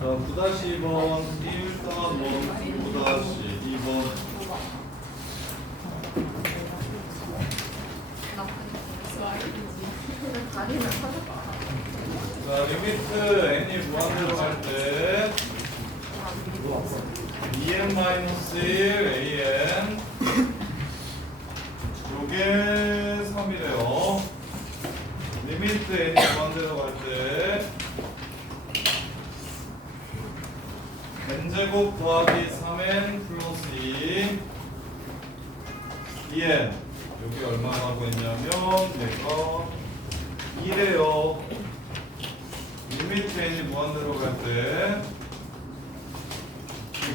자, 9-2번 1-1 9-2번 자, 리미트 n이 무한대로 갈 때 2n-1 an 요게 3이래요. 리미트 n이 무한대로 갈 때 n제곱 더하기 3n 플러스 2n 여기 얼마라고 했냐면 얘가 2래요. 리미트 n이 무한대로 갈 때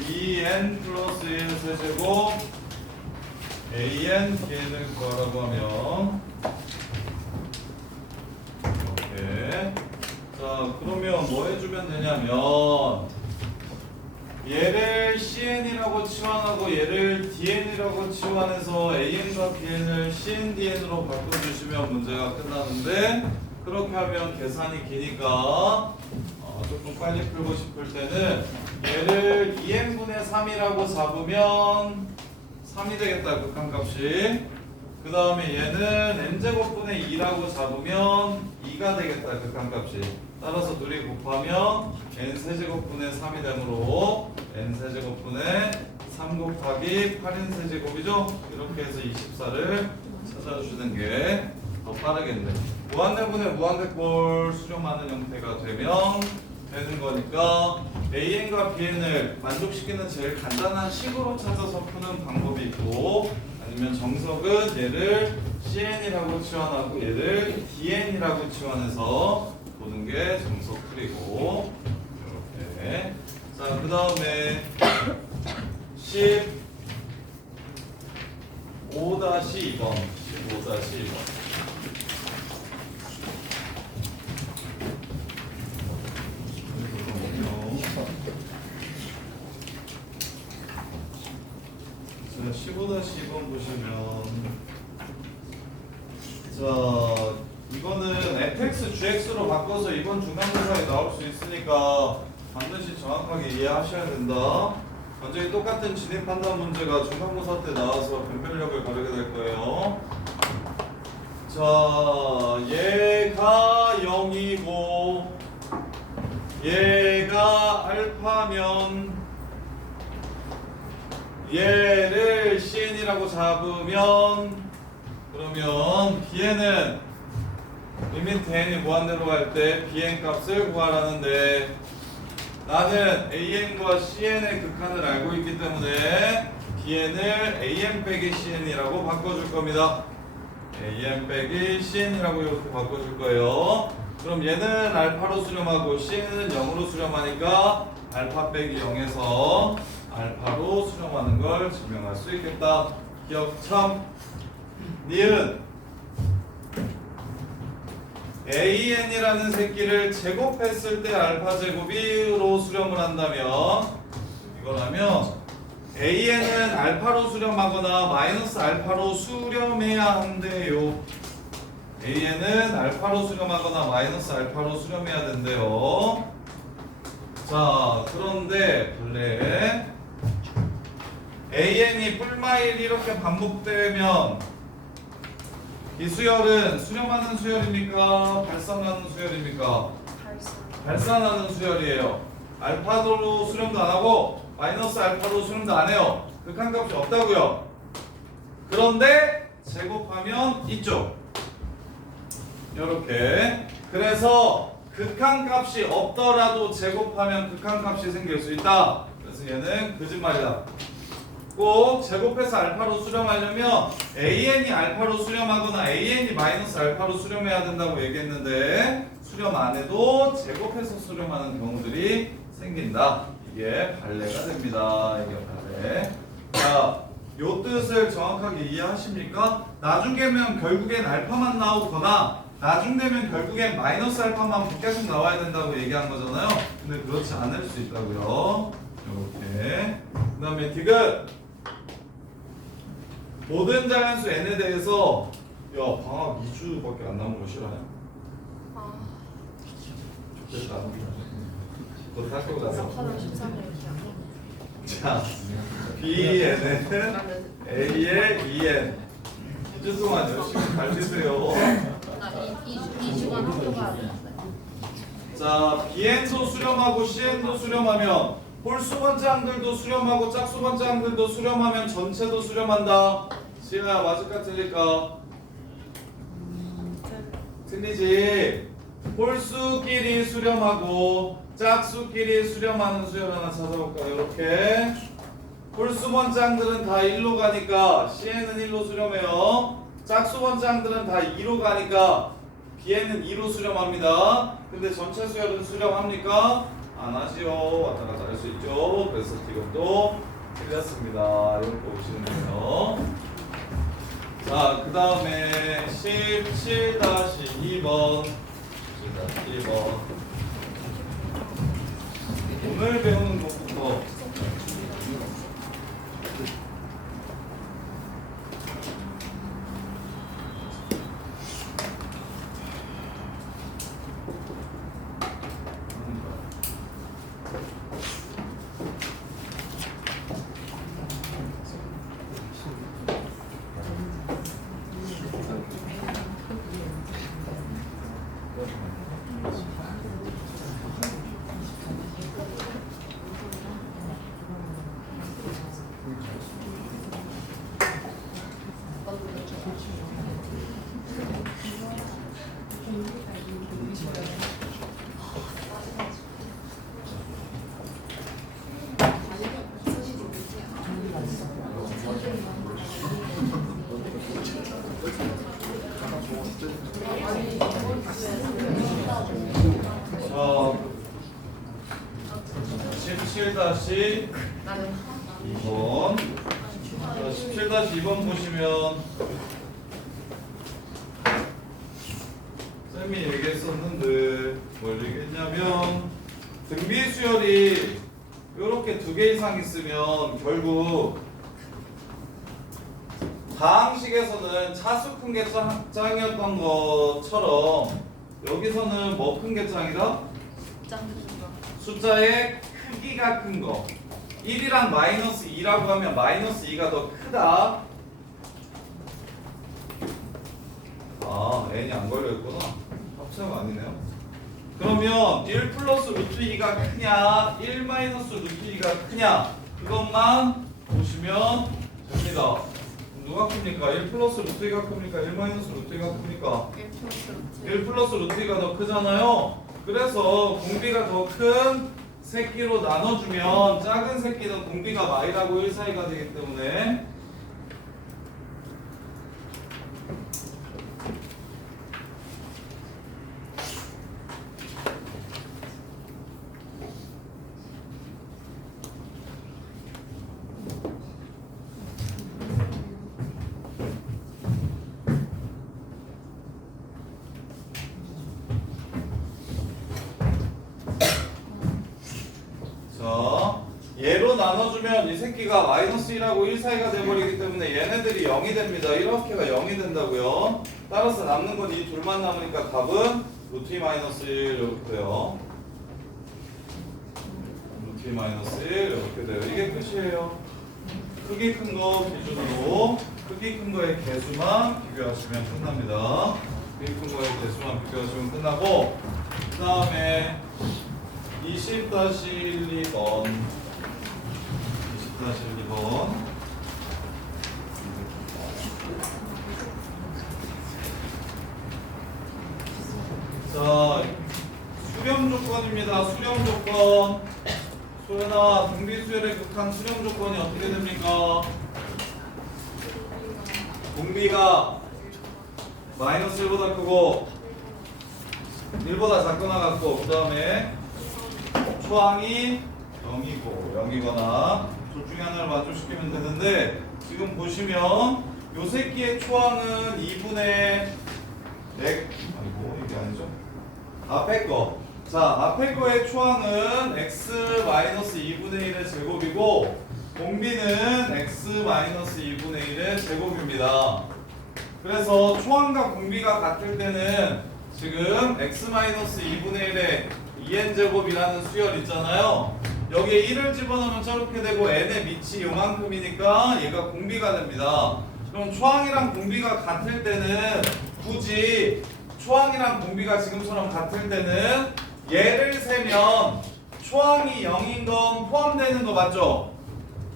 2n 플러스 1 세제곱 an bn을 구하라고 하면 이렇게 자 그러면 뭐 해주면 되냐면 얘를 cn이라고 치환하고 얘를 dn이라고 치환해서 an과 bn을 cn, dn으로 바꿔주시면 문제가 끝나는데 그렇게 하면 계산이 기니까 조금 빨리 풀고 싶을 때는 얘를 2n분의 3이라고 잡으면 3이 되겠다 극한값이. 그 다음에 얘는 n제곱분의 2라고 잡으면 2가 되겠다 극한값이. 따라서 둘이 곱하면 n세제곱분의 3이 되므로 n세제곱분의 3 곱하기 8n 세제곱이죠. 이렇게 해서 24를 찾아주시는 게 더 빠르겠네. 무한대분의 무한대꼴 수렴하는 형태가 되면 되는 거니까 an과 bn을 만족시키는 제일 간단한 식으로 찾아서 푸는 방법이 있고 아니면 정석은 얘를 cn이라고 치환하고 얘를 dn이라고 치환해서 보는 게 정석 풀이고 이렇게. 자, 그 다음에 15-2번 15-2번 자, 15-2번 보시면 자 이거는 fx, gx로 바꿔서 이번 중간고사에 나올 수 있으니까 반드시 정확하게 이해하셔야 된다. 완전히 똑같은 진입 판단 문제가 중간고사 때 나와서 변별력을 가르게 될 거예요. 자, 얘가 0이고 얘가 알파면 얘를 cn이라고 잡으면 그러면 bn은 리미트 n이 무한대로 갈 때 bn 값을 구하라는데 나는 an과 cn의 극한을 알고 있기 때문에 bn을 an 빼기 cn이라고 바꿔줄 겁니다. an 빼기 cn이라고 이렇게 바꿔줄 거예요. 그럼 얘는 알파로 수렴하고 cn은 0으로 수렴하니까 알파 빼기 0에서 알파로 수렴하는 걸 증명할 수 있겠다. 기억 참. 니은 an이라는 새끼를 제곱했을 때 알파 제곱이로 수렴을 한다면 이거라면 an은 알파로 수렴하거나 마이너스 알파로 수렴해야 한대요. an은 알파로 수렴하거나 마이너스 알파로 수렴해야 된대요. 자, 그런데 본래 an이 뿔마일 이렇게 반복되면 이 수열은 수렴하는 수열입니까? 발산하는 수열입니까? 발산하는 수열이에요. 알파로 수렴도 안 하고 마이너스 알파로 수렴도 안 해요. 극한값이 없다고요. 그런데 제곱하면 이쪽 이렇게. 그래서 극한값이 없더라도 제곱하면 극한값이 생길 수 있다. 그래서 얘는 거짓말이다. 꼭 제곱해서 알파로 수렴하려면 an이 알파로 수렴하거나 an이 마이너스 알파로 수렴해야 된다고 얘기했는데 수렴 안 해도 제곱해서 수렴하는 경우들이 생긴다. 이게 발레가 됩니다. 이게 발레. 자, 요 뜻을 정확하게 이해하십니까? 나중에면 결국엔 알파만 나오거나 나중 되면 결국엔 마이너스 알파만 계속 나와야 된다고 얘기한 거잖아요. 근데 그렇지 않을 수 있다고요. 이렇게. 그 다음에 디귿. 모든 자연수 n에 대해서 야 방학 2주밖에 안 남은 거 싫어요? 좋겠다. 곧 학교 가서. 자, bn은 a의 2n. 2주 동안 열심히 잘 드세요. 나 2주간 학교 가야 돼. 자, bn도 수렴하고 cn도 수렴하면 홀수 번째 항들도 수렴하고 짝수 번째 항들도 수렴하면 전체도 수렴한다. 시아야 맞을까 틀릴까? 틀리지. 홀수끼리 수렴하고 짝수끼리 수렴하는 수열 하나 찾아볼까요? 이렇게 홀수 번째 항들은 다 1로 가니까 cn은 1로 수렴해요. 짝수 번째 항들은 다 2로 가니까 bn은 2로 수렴합니다. 근데 전체 수열은 수렴합니까? 안 하지요. 왔다 갔다 할 수 있죠. 그래서 이것도 틀렸습니다. 이렇게 보시면 돼요. 자, 그 다음에 17-2번 17-2번 오늘 배우는 것부터 나는 2번. 자, 17-2번 보시면 쌤이 얘기했었는데 뭘 얘기했냐면 등비 수열이 이렇게 2개 이상 있으면 결국 다항식에서는 차수 큰 게 짱이었던 것처럼 여기서는 뭐 큰 게 짱이다? 숫자의 크기가 큰 거. 1이랑 마이너스 2라고 하면 마이너스 2가 더 크다. 아, n이 안 걸려있구나. 합체가 아니네요. 그러면 1 플러스 루트 2가 크냐 1 마이너스 루트 2가 크냐 그것만 보시면 됩니다. 누가 큽니까? 1 플러스 루트 2가 큽니까? 1 마이너스 루트 2가 큽니까? 1 플러스 루트 2가 더 크잖아요. 그래서 공비가 더 큰 새끼로 나눠주면 작은 새끼는 공비가 마이라고 1 사이가 되기 때문에 얘로 나눠주면 이 새끼가 마이너스 1하고 1 사이가 돼버리기 때문에 얘네들이 0이 됩니다. 이렇게가 0이 된다고요. 따라서 남는 건 이 둘만 남으니까 답은 루트 2 마이너스 1 이렇게 돼요. 루트 2 마이너스 1 이렇게 돼요. 이게 끝이에요. 크기 큰 거 기준으로 크기 큰 거의 개수만 비교하시면 끝납니다. 크기 큰 거의 개수만 비교하시면 끝나고 그 다음에 20-1, 2번 자, 수렴 조건입니다. 수렴 조건. 소연아, 등비수열의 극한 수렴 조건이 어떻게 됩니까? 공비가 마이너스 1보다 크고 1보다 작거나 같고 그 다음에 초항이 0이거나 둘 중에 하나를 만족시키면 되는데 지금 보시면 요 새끼의 초항은 2분의 아이고 이게 아니죠. 앞에 거. 자, 앞에 거의 초항은 x-2분의 1의 제곱이고 공비는 x-2분의 1의 제곱입니다. 그래서 초항과 공비가 같을 때는 지금 x-2분의 1의 2n제곱이라는 수열 있잖아요. 여기에 1을 집어넣으면 저렇게 되고 n의 밑이 요만큼이니까 얘가 공비가 됩니다. 그럼 초항이랑 공비가 같을 때는 굳이 초항이랑 공비가 지금처럼 같을 때는 얘를 세면 초항이 0인 건 포함되는 거 맞죠?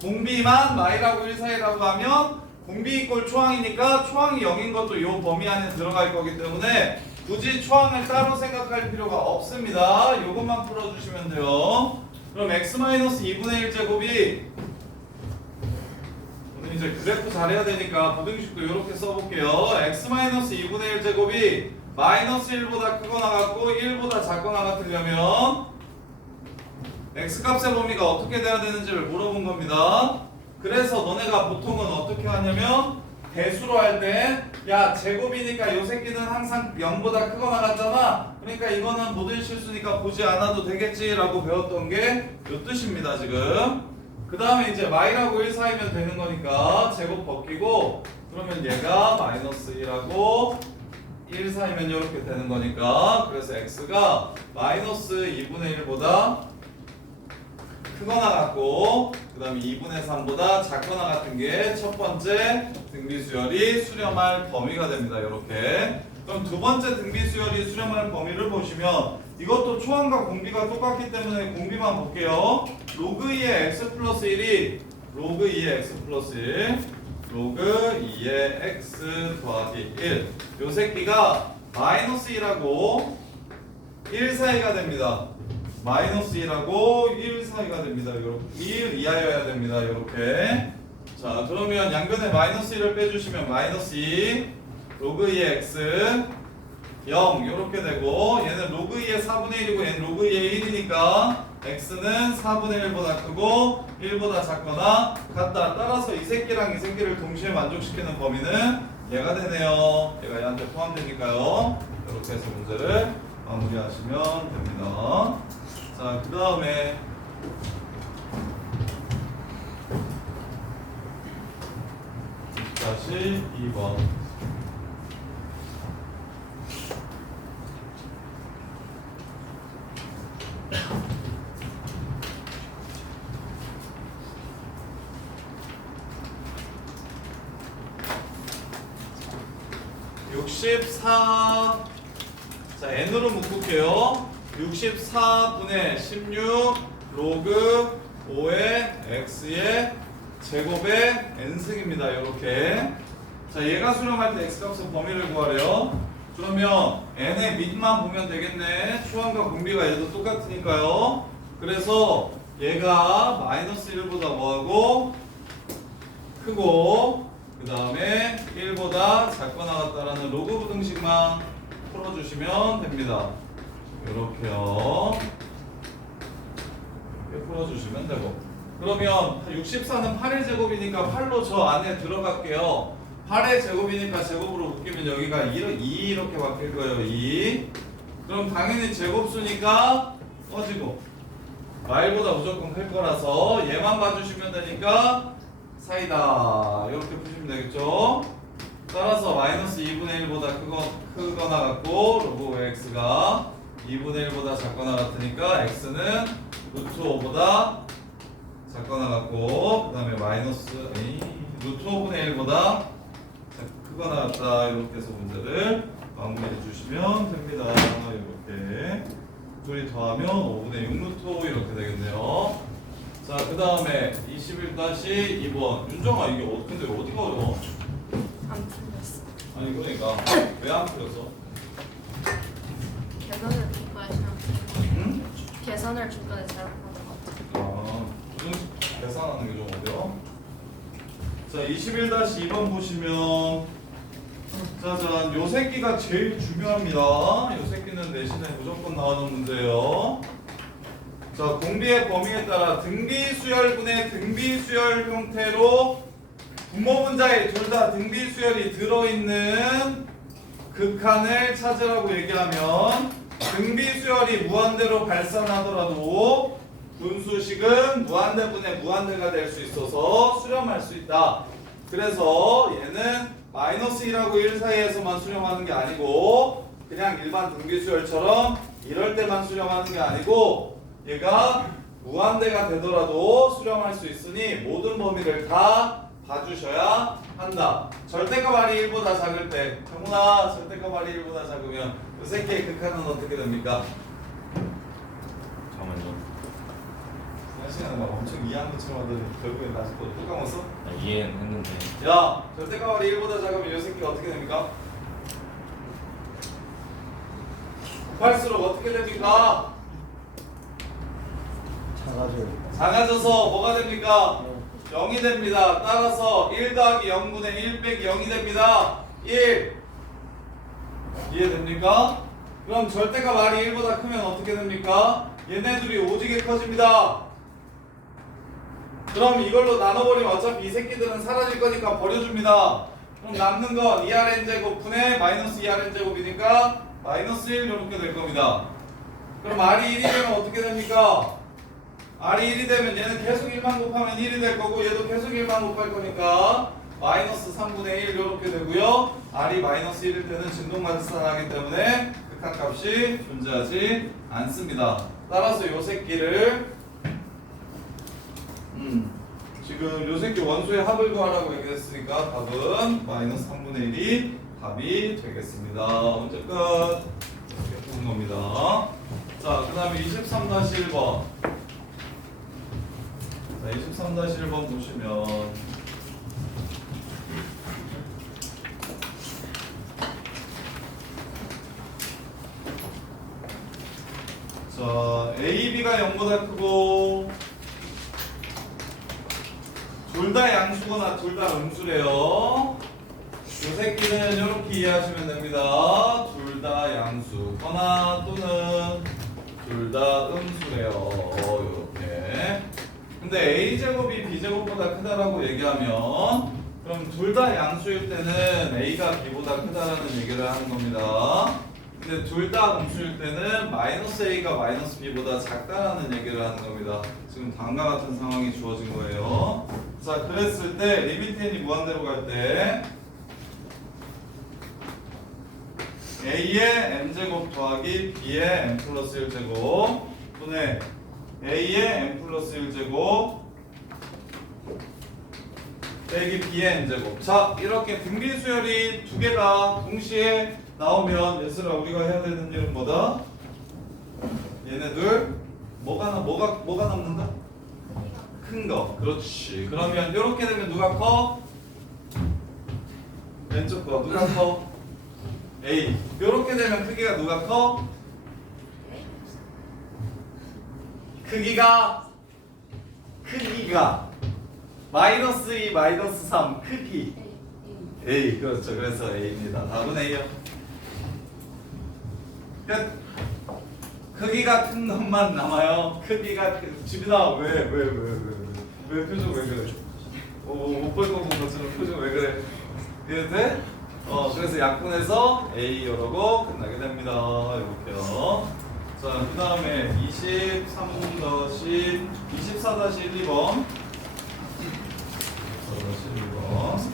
공비만 마이라고 1 사이라고 하면 공비 이꼴 초항이니까 초항이 0인 것도 이 범위 안에 들어갈 거기 때문에 굳이 초항을 따로 생각할 필요가 없습니다. 이것만 풀어주시면 돼요. 그럼 x-2분의 1 제곱이 오늘 이제 그래프 잘해야 되니까 부등식도 이렇게 써볼게요. x-2분의 1 제곱이 마이너스 1보다 크거나 같고 1보다 작거나 같으려면 x값의 범위가 어떻게 돼야 되는지를 물어본 겁니다. 그래서 너네가 보통은 어떻게 하냐면 대수로 할 때 야 제곱이니까 요 새끼는 항상 0보다 크거나 같잖아. 그러니까 이거는 모든 실수니까 보지 않아도 되겠지 라고 배웠던 게 요 뜻입니다 지금. 그 다음에 이제 마이라고 1 사이면 되는 거니까 제곱 벗기고 그러면 얘가 마이너스 1하고 1 사이면 이렇게 되는 거니까 그래서 x가 마이너스 2분의 1보다 크거나 같고 그 다음에 2분의 3보다 작거나 같은 게 첫 번째 등비수열이 수렴할 범위가 됩니다. 이렇게. 그럼 두 번째 등비수열이 수렴할 범위를 보시면 이것도 초항과 공비가 똑같기 때문에 공비만 볼게요. 로그 2의 x 플러스 1이 로그 2의 x 플러스 1 로그 2의 x 더하기 1 요 새끼가 마이너스 1하고 1 사이가 됩니다. 마이너스 1하고 1 사이가 됩니다. 이렇게 1 이하여야 됩니다. 이렇게. 자, 그러면 양변에 마이너스 1을 빼주시면 마이너스 2 로그 2의 x 0 이렇게 되고 얘는 로그 2의 4분의 1이고 얘는 로그 2의 1이니까 x는 4분의 1보다 크고 1보다 작거나 같다. 따라서 이 새끼랑 이 새끼를 동시에 만족시키는 범위는 얘가 되네요. 얘가 얘한테 포함되니까요. 이렇게 해서 문제를 마무리하시면 됩니다. 자, 그 다음에 다시 2번. 자, n으로 묶을게요. 64분의 16 로그 5의 x의 제곱의 n승입니다. 이렇게. 자, 얘가 수렴할 때 x값의 범위를 구하래요. 그러면 n의 밑만 보면 되겠네. 초항과 공비가 얘도 똑같으니까요. 그래서 얘가 마이너스 1보다 뭐하고 크고 그 다음에 1보다 작거나 같다라는 로그 부등식만 풀어주시면 됩니다. 이렇게요. 이렇게 풀어주시면 되고. 그러면 64는 8의 제곱이니까 8로 저 안에 들어갈게요. 8의 제곱이니까 제곱으로 묶이면 여기가 2 이렇게 바뀔 거예요. 2. 그럼 당연히 제곱수니까 꺼지고 말보다 무조건 클 거라서 얘만 봐주시면 되니까 사이다. 이렇게 푸시면 되겠죠. 따라서 마이너스 2분의 1보다 크거나 같고 로그 x가 2분의 1보다 작거나 같으니까 x는 루트 5보다 작거나 같고 그 다음에 마이너스 루트 5분의 1보다 크거나 같다. 이렇게 해서 문제를 마무리해 주시면 됩니다. 이렇게 둘이 더하면 5분의 6 루트 5 이렇게 되겠네요. 자, 그 다음에 21-2번. 윤정아, 이게 근데 어디가 어려워? 안 풀렸어. 아니 그러니까 왜 안 풀렸어? 계산을 중간에 잘못. 응? 계산을 중간에 잘못한 것 같아. 아, 무슨 계산하는 게 좀 어려워? 자, 21-2번 보시면 짜잔, 요 새끼가 제일 중요합니다. 요 새끼는 내신에 무조건 나오는 문제예요. 자, 공비의 범위에 따라 등비수열분의 등비수열 형태로 분모 분자에 둘 다 등비수열이 들어있는 극한을 찾으라고 얘기하면 등비수열이 무한대로 발산하더라도 분수식은 무한대분의 무한대가 될 수 있어서 수렴할 수 있다. 그래서 얘는 마이너스 1하고 1 사이에서만 수렴하는 게 아니고 그냥 일반 등비수열처럼 이럴 때만 수렴하는 게 아니고 얘가 무한대가 되더라도 수렴할 수 있으니 모든 범위를 다 봐주셔야 한다. 절대값 R이 1보다 작을 때 정훈아 절대값 R이 1보다 작으면 요 새끼의 극한은 어떻게 됩니까? 잠깐만요. 시간에 막 엄청 이해한 것처럼 하더니 결국엔 다시 또 까먹었어? 나 이해는 했는데. 야 절대값 R이 1보다 작으면 요 새끼가 어떻게 됩니까? 곱할수록 어떻게 됩니까? 작아져요. 작아져서 뭐가 됩니까? 0이 됩니다. 따라서 1 더하기 0분의 1 빼기 0이 됩니다. 1 이해됩니까? 그럼 절대값 R이 1보다 크면 어떻게 됩니까? 얘네들이 오지게 커집니다. 그럼 이걸로 나눠버리면 어차피 이 새끼들은 사라질 거니까 버려줍니다. 그럼 남는 건 2Rn제곱 분의 마이너스 2Rn제곱이니까 마이너스 1 이렇게 될 겁니다. 그럼 R이 1이 되면 어떻게 됩니까? R이 1이 되면 얘는 계속 1만 곱하면 1이 될 거고 얘도 계속 1만 곱할 거니까 마이너스 3분의 1 이렇게 되고요. R이 마이너스 1일 때는 진동발산하기 때문에 극한값이 존재하지 않습니다. 따라서 요 새끼를 지금 요 새끼 원소의 합을 구하라고 얘기했으니까 답은 마이너스 3분의 1이 답이 되겠습니다. 문제 끝. 이렇게 푸는 겁니다. 자, 그 다음에 23-1번. 자, 23-1번 보시면 자, A, B가 0보다 크고 둘 다 양수거나 둘 다 음수래요. 요 새끼는 이렇게 이해하시면 됩니다. 둘 다 양수거나 또는 둘 다 음수래요. 이렇게. 근데 A제곱이 B제곱보다 크다라고 얘기하면 그럼 둘 다 양수일 때는 A가 B보다 크다라는 얘기를 하는 겁니다. 근데 둘 다 음수일 때는 마이너스 A가 마이너스 B보다 작다라는 얘기를 하는 겁니다. 지금 다음과 같은 상황이 주어진 거예요. 자, 그랬을 때 리미트 n이 무한대로 갈 때 A의 m제곱 더하기 B의 m 플러스 1제곱 분의 A의 m 플러스 1제곱 빼기 B의 n제곱. 자, 이렇게 등비수열이 두 개가 동시에 나오면 얘들아 우리가 해야 되는 일은 뭐다? 얘네들 뭐가 남는다? 큰 거. 그렇지. 그러면 이렇게 되면 누가 커? 왼쪽 거 누가 커? A. 이렇게 되면 크기가 누가 커? 크기가 마이너스 2 마이너스 3 크기 A. 그렇죠. 그래서 A입니다. 답은 A요. 끝. 크기가 큰 놈만 남아요. 크기가 집이다. 왜 표정 왜 그래? 못 볼 거 본 것처럼 표정 왜 그래? 이해돼? 그래서 약분해서 A 이러고 끝나게 됩니다. 이렇게요. 자, 그 다음에 23-10, 24-12번. 24-12번.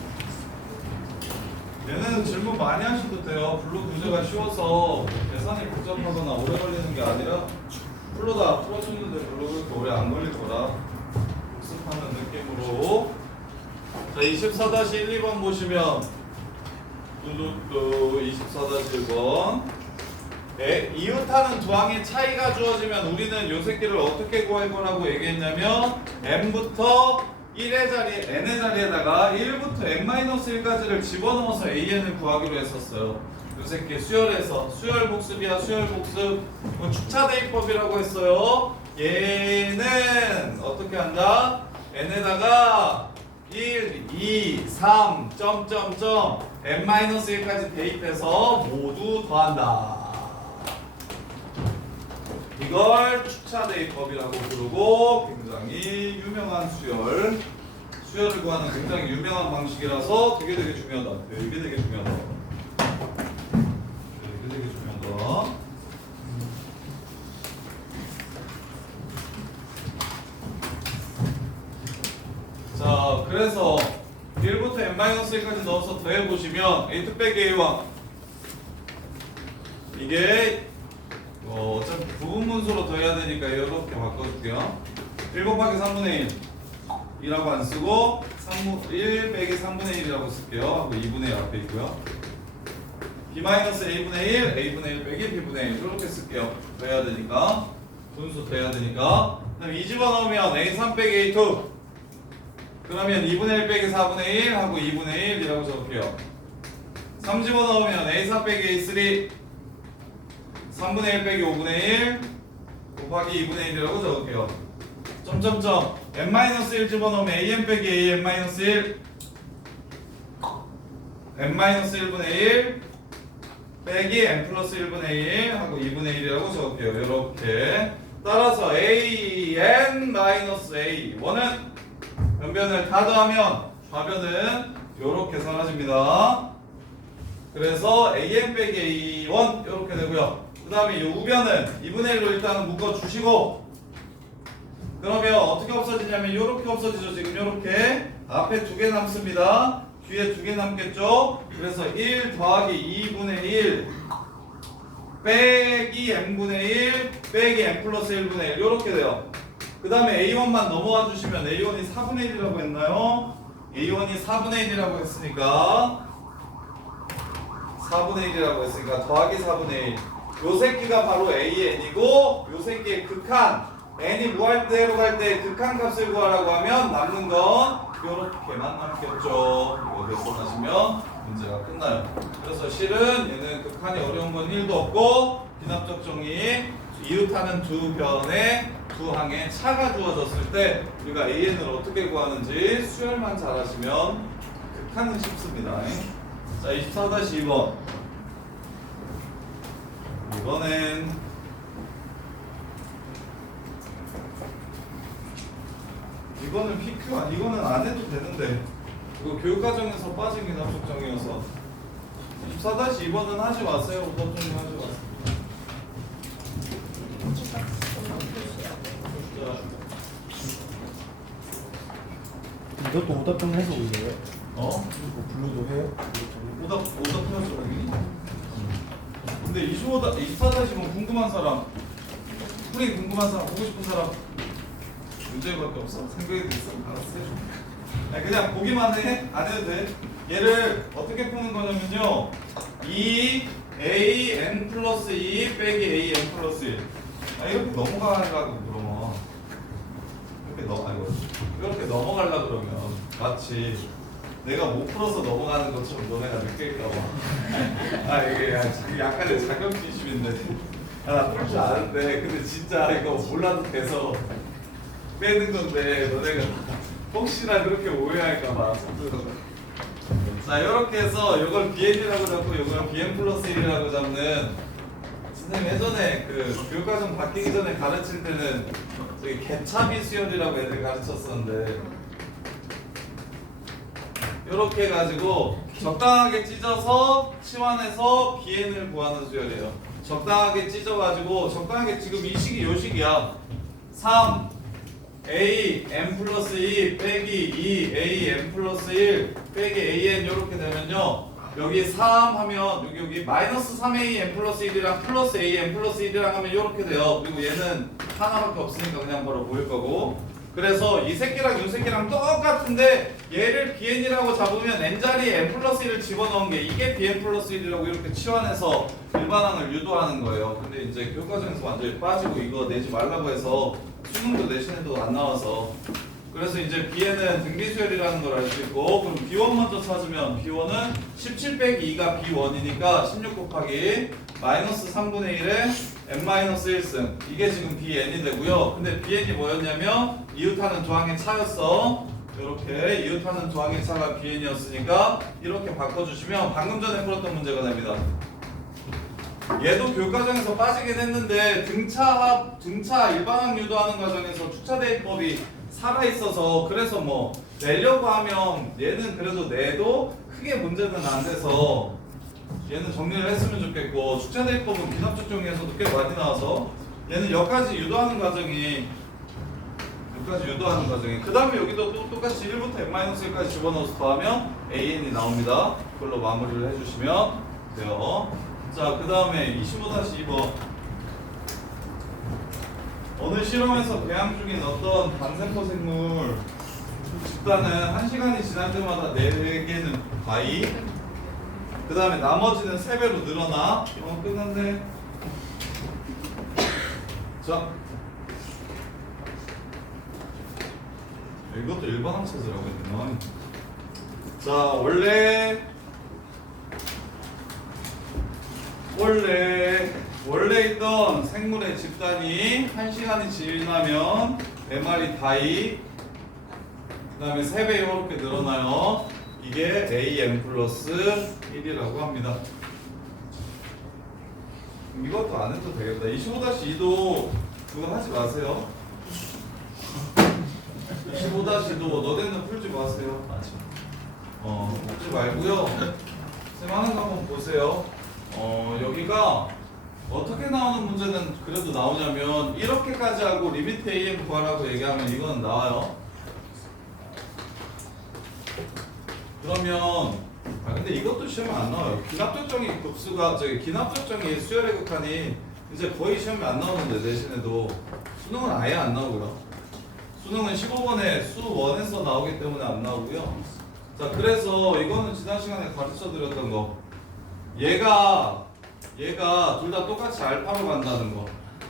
얘는 질문 많이 하셔도 돼요. 블록 문제가 쉬워서 계산이 복잡하거나 오래 걸리는 게 아니라 풀로 다 풀어주는데 별로 그렇게 오래 안 걸릴 거라 복습하는 느낌으로. 자, 24-12번 보시면 뚜뚜뚜 24-1번 이웃하는 두 항의 차이가 주어지면 우리는 요 새끼를 어떻게 구할 거라고 얘기했냐면 m부터 1의 자리에 n의 자리에다가 1부터 n-1까지를 집어넣어서 an을 구하기로 했었어요. 요 새끼 수열에서 수열 복습이야. 수열 복습. 이건 축차 대입법이라고 했어요. 얘는 어떻게 한다? n에다가 1, 2, 3, 점점점 n-1까지 대입해서 모두 더한다. 이걸 축차 대입법이라고 부르고 굉장히 유명한 수열을 구하는 굉장히 유명한 방식이라서 되게 중요하다. 되게 중요하다. 1까지 넣어서 더해보시면 A2 빼기 A1 이게 어차피 부분문수로 더해야 되니까 이렇게 바꿔줄게요. 1 곱하기 3분의 1 이라고 안 쓰고 1 빼기 3분의 1이라고 쓸게요. 하고 2분의 1 앞에 있고요. B-A분의 1, A분의 1 빼기 B분의 1 이렇게 쓸게요. 더해야 되니까 분수 더해야 되니까. 그다음 2 집어넣으면 A3 빼기 A2 그러면 2분의 1 빼기 4분의 1 하고 2분의 1이라고 적을게요. 3 집어넣으면 A4 빼기 A3 3분의 1 빼기 5분의 1 곱하기 2분의 1이라고 적을게요. 점점점 n-1 집어넣으면 an 빼기 an-1 n-1분의 1 빼기 n 플러스 1분의 1 하고 2분의 1이라고 적을게요. 이렇게 따라서 an-a 원은 변변을 다 더하면 좌변은 이렇게 사라집니다. 그래서 an 빼기 a1 이렇게 되고요. 그 다음에 이 우변은 2분의 1로 일단 묶어주시고 그러면 어떻게 없어지냐면 이렇게 없어지죠. 지금 이렇게 앞에 2개 남습니다. 뒤에 2개 남겠죠. 그래서 1 더하기 2분의 1 빼기 n분의 1 빼기 n 플러스 1분의 1 이렇게 돼요. 그 다음에 a1만 넘어와 주시면 a1이 4분의 1이라고 했나요? a1이 4분의 1이라고 했으니까 4분의 1이라고 했으니까 더하기 4분의 1 요 새끼가 바로 AN이고 요 새끼의 극한 n이 무할대로 갈 때 극한 값을 구하라고 하면 남는 건 요렇게만 남겠죠. 이거 계산하시면 문제가 끝나요. 그래서 실은 얘는 극한이 어려운 건 1도 없고 비납적 정의 이웃하는 두 변에 두 항에 차가 주어졌을 때 우리가 AN을 어떻게 구하는지 수열만 잘하시면 극한은 쉽습니다. 자 24-2번 이거는 PQ 이거는 안 해도 되는데 이거 교육과정에서 빠진 기납적 정의여서 24-2번은 하지 마세요. 오답 정리 하지 마세요. 이것도 오답좀 해서 올려요? 어? 이거 블루도 해요? 오답 해야죠. 근데 24-2번 궁금한 사람 풀이 궁금한 사람 보고 싶은 사람 문제밖에 없어. 생각이 있어. 알았어요. 아니, 그냥 보기만 해. 안 해도 돼. 얘를 어떻게 푸는 거냐면요. 2an 플러스 2 빼기 an 플러스 1. 이렇게 넘어가려고 그러면 이렇게 넘어가려고 그러면 마치 내가 못 풀어서 넘어가는 것처럼 너네가 느낄까 봐. 이게 약간의 자격지심인데. 나 풀 줄 아는데 근데 진짜 이거 몰라도 돼서 빼는 건데 너네가 혹시나 그렇게 오해할까 봐. 자 이렇게 해서 이걸 BN이라고 잡고 이걸 BN 플러스 1이라고 잡는 선생님 예전에 그 교육과정 바뀌기 전에 가르칠 때는 저기 개차비 수열이라고 애들 가르쳤었는데 이렇게 해가지고 적당하게 찢어서 치환해서 BN을 구하는 수열이에요. 적당하게 찢어가지고 적당하게 지금 이 식이 요 식이야. 3 A n 플러스 2 빼기 2 A n 플러스 1 빼기 A n 이렇게 되면요. 여기 3 하면 여기 마이너스 3A n 플러스 1이랑 플러스 A n 플러스 1이랑 하면 이렇게 돼요. 그리고 얘는 하나밖에 없으니까 그냥 바로 보일 거고. 그래서 이 새끼랑 이 새끼랑 똑같은데 얘를 BN이라고 잡으면 n자리에 n 플러스 1을 집어넣은 게 이게 BN 플러스 1이라고 이렇게 치환해서 일반항을 유도하는 거예요. 근데 이제 교과정에서 완전히 빠지고 이거 내지 말라고 해서 수능도 내신에도 안 나와서 그래서 이제 BN은 등비수열이라는 걸 알 수 있고 그럼 B1 먼저 찾으면 B1은 17 빼기 2가 B1이니까 16 곱하기 마이너스 3분의 1에 n-1승 이게 지금 BN이 되고요. 근데 BN이 뭐였냐면 이웃하는 두 항의 차였어. 이렇게 이웃하는 두 항의 차가 BN이었으니까 이렇게 바꿔주시면 방금 전에 풀었던 문제가 됩니다. 얘도 교과정에서 빠지긴 했는데 등차 일반항 유도하는 과정에서 축차대입법이 살아있어서 그래서 뭐 내려고 하면 얘는 그래도 내도 크게 문제는 안 돼서 얘는 정리를 했으면 좋겠고 축차대입법은 기납적 정의에서도 꽤 많이 나와서 얘는 여기까지 유도하는 과정이 여기까지 유도하는 과정에 그 다음에 여기도 또 똑같이 1부터 n-1까지 집어넣어서 더하면 an이 나옵니다. 그걸로 마무리를 해주시면 돼요. 자, 그 다음에 25-2번 어느 실험에서 배양 중인 어떤 단세포 생물 집단은 1시간이 지날 때마다 4개는 바이 그 다음에 나머지는 3배로 늘어나. 끝났네. 자, 이것도 일반 항체들라고 했나? 자, 원래 있던 생물의 집단이 1시간이 지나면 4마리 다이 그 다음에 3배 이렇게 늘어나요. 이게 AM 플러스 1이라고 합니다. 이것도 안 해도 되겠다. 25-2도 그거 하지 마세요. 25-2도 너네는 풀지 마세요. 풀지 말고요. 쌤 하는 거 한번 보세요. 여기가 어떻게 나오는 문제는 그래도 나오냐면 이렇게까지 하고 리미트 AM 구하라고 얘기하면 이건 나와요. 그러면 근데 이것도 시험에 안 나와요. 기납적정의 급수가 기납적정의 수열의 극한이 이제 거의 시험에 안 나오는데 대신에도 수능은 아예 안 나오고요. 수능은 15번에 수1에서 나오기 때문에 안 나오고요. 자, 그래서 이거는 지난 시간에 가르쳐 드렸던 거. 얘가 둘 다 똑같이 알파로 간다는 거.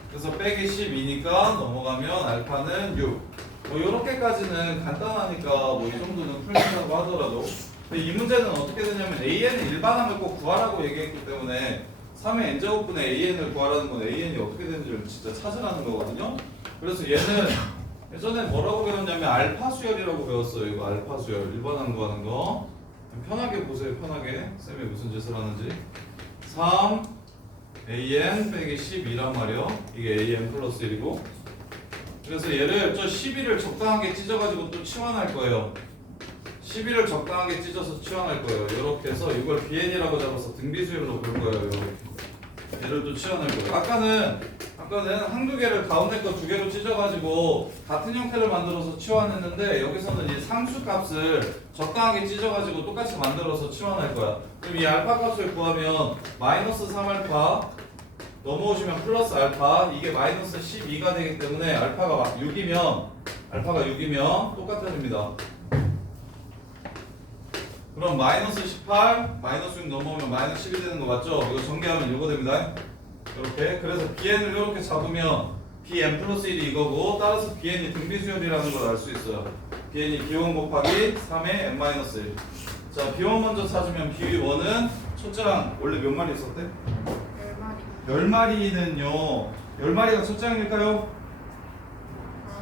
그래서 빼기 12니까 넘어가면 알파는 6. 뭐 요렇게까지는 간단하니까 뭐 이 정도는 풀린다고 하더라도 근데 이 문제는 어떻게 되냐면 AN의 일반항을 꼭 구하라고 얘기했기 때문에 3의 n제곱분의 AN을 구하라는 건 AN이 어떻게 되는지를 진짜 찾으라는 거거든요. 그래서 얘는 예전에 뭐라고 배웠냐면 알파 수열이라고 배웠어요. 이거 알파 수열 일반항 구하는 거 편하게 보세요. 편하게 쌤이 무슨 짓을 하는지 3 AN 빼기 12란 말이요. 이게 AN 플러스 1이고 그래서 얘를 저 12를 적당하게 찢어가지고 또 치환할 거예요. 12를 적당하게 찢어서 치환할 거예요. 이렇게 해서 이걸 BN이라고 잡아서 등비수열로 볼 거예요. 이렇게. 얘를 또 치환할 거예요. 아까는 한두 개를 가운데 거 2개로 찢어가지고 같은 형태를 만들어서 치환했는데 여기서는 이 상수 값을 적당하게 찢어가지고 똑같이 만들어서 치환할 거야. 그럼 이 알파 값을 구하면 마이너스 3알파 넘어오시면 플러스 알파 이게 마이너스 12가 되기 때문에 알파가 6이면 똑같아집니다. 그럼 마이너스 18 마이너스 6 넘어오면 마이너스 12 되는 거 맞죠? 이거 전개하면 이거 됩니다. 이렇게 그래서 BN을 이렇게 잡으면 BN 플러스 1이 이거고 따라서 BN이 등비수열이라는 걸 알 수 있어요. BN이 B1 곱하기 3의 n-1 자 B1 먼저 찾으면 B1은 첫째랑 원래 몇 마리 있었대? 10마리. 10마리는요 10마리가 첫째항일까요?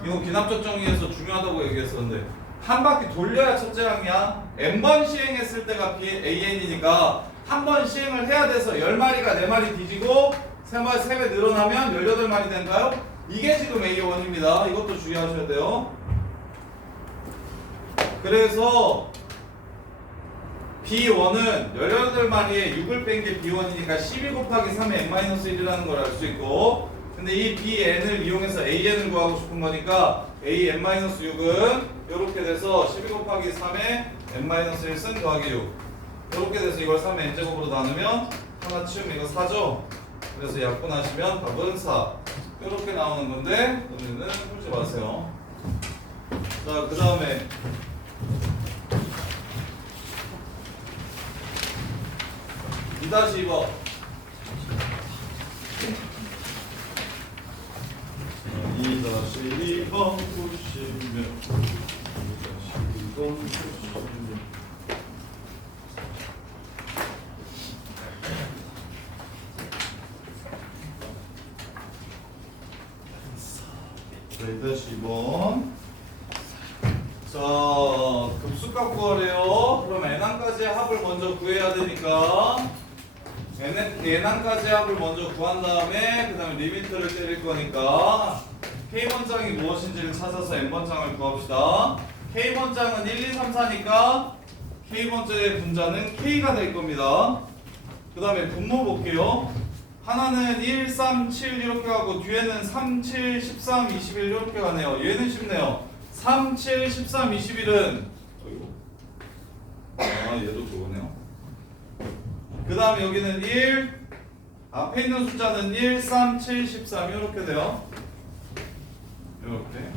이거 기납적 정의에서 중요하다고 얘기했었는데 한 바퀴 돌려야 첫째항이야. n번 시행했을 때가 AN이니까 한 번 시행을 해야 돼서 10마리가 4마리 뒤지고 3배 늘어나면 18마리 된가요? 이게 지금 A1입니다. 이것도 주의하셔야 돼요. 그래서 B1은 18마리에 6을 뺀 게 B1이니까 12 곱하기 3의 n-1이라는 걸 알 수 있고 근데 이 BN을 이용해서 AN을 구하고 싶은 거니까 AN-6은 이렇게 돼서 12 곱하기 3의 n-1 쓴 더하기 6 이렇게 돼서 이걸 3의 n제곱으로 나누면 하나 치우면 이거 4죠? 그래서 약분하시면 답은 4 이렇게 나오는 건데 우리는 풀지 마세요. 자, 그 다음에 2-2번 2-2번 보시면 2-2번 보시면 자, 2-2번 자, 급수값 구하래요. 그럼 n항까지의 합을 먼저 구해야 되니까 n항까지의 합을 먼저 구한 다음에 그 다음에 리미트를 때릴 거니까 K번장이 무엇인지를 찾아서 N번장을 구합시다. K번장은 1, 2, 3, 4니까 K번째의 분자는 K가 될 겁니다. 그 다음에 분모 볼게요. 하나는 1, 3, 7 이렇게 가고 뒤에는 3, 7, 13, 21 이렇게 가네요. 얘는 쉽네요. 3, 7, 13, 21은 얘도 그거네요. 그 다음에 여기는 1, 앞에 있는 숫자는 1, 3, 7, 13 이렇게 돼요. 이렇게.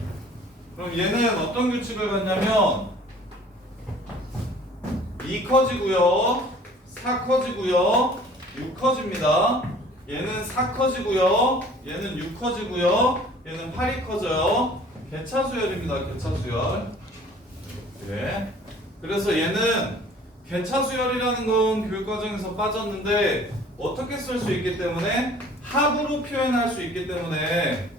그럼 얘는 어떤 규칙을 갖냐면 2 커지고요, 4 커지고요, 6 커집니다. 얘는 4 커지고요, 얘는 6 커지고요, 얘는 8이 커져요. 개차수열입니다. 개차수열. 이렇게. 그래서 얘는 개차수열이라는 건 교육과정에서 빠졌는데 어떻게 쓸 수 있기 때문에 합으로 표현할 수 있기 때문에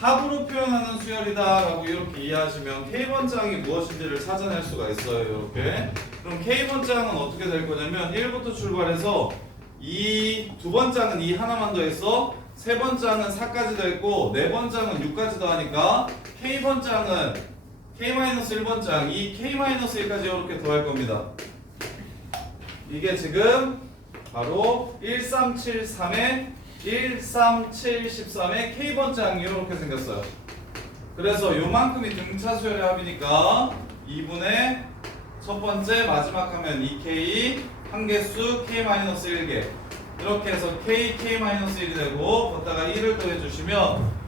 합으로 표현하는 수열이다 라고 이렇게 이해하시면 K번장이 무엇인지를 찾아낼 수가 있어요. 이렇게. 그럼 K번장은 어떻게 될 거냐면 1부터 출발해서 두 번장은 2 하나만 더 있어, 세 번장은 4까지 더 있고 네 번장은 6까지 더 하니까 K번장은 K-1번장 2, K-1까지 이렇게 더할 겁니다. 이게 지금 바로 1373에 13713의 K번장이 이렇게 생겼어요. 그래서 요만큼이 등차수열의 합이니까 2분의 첫 번째 마지막 하면 2K 한개수 K-1개 이렇게 해서 K, K-1이 되고 거기다가 1을 더해주시면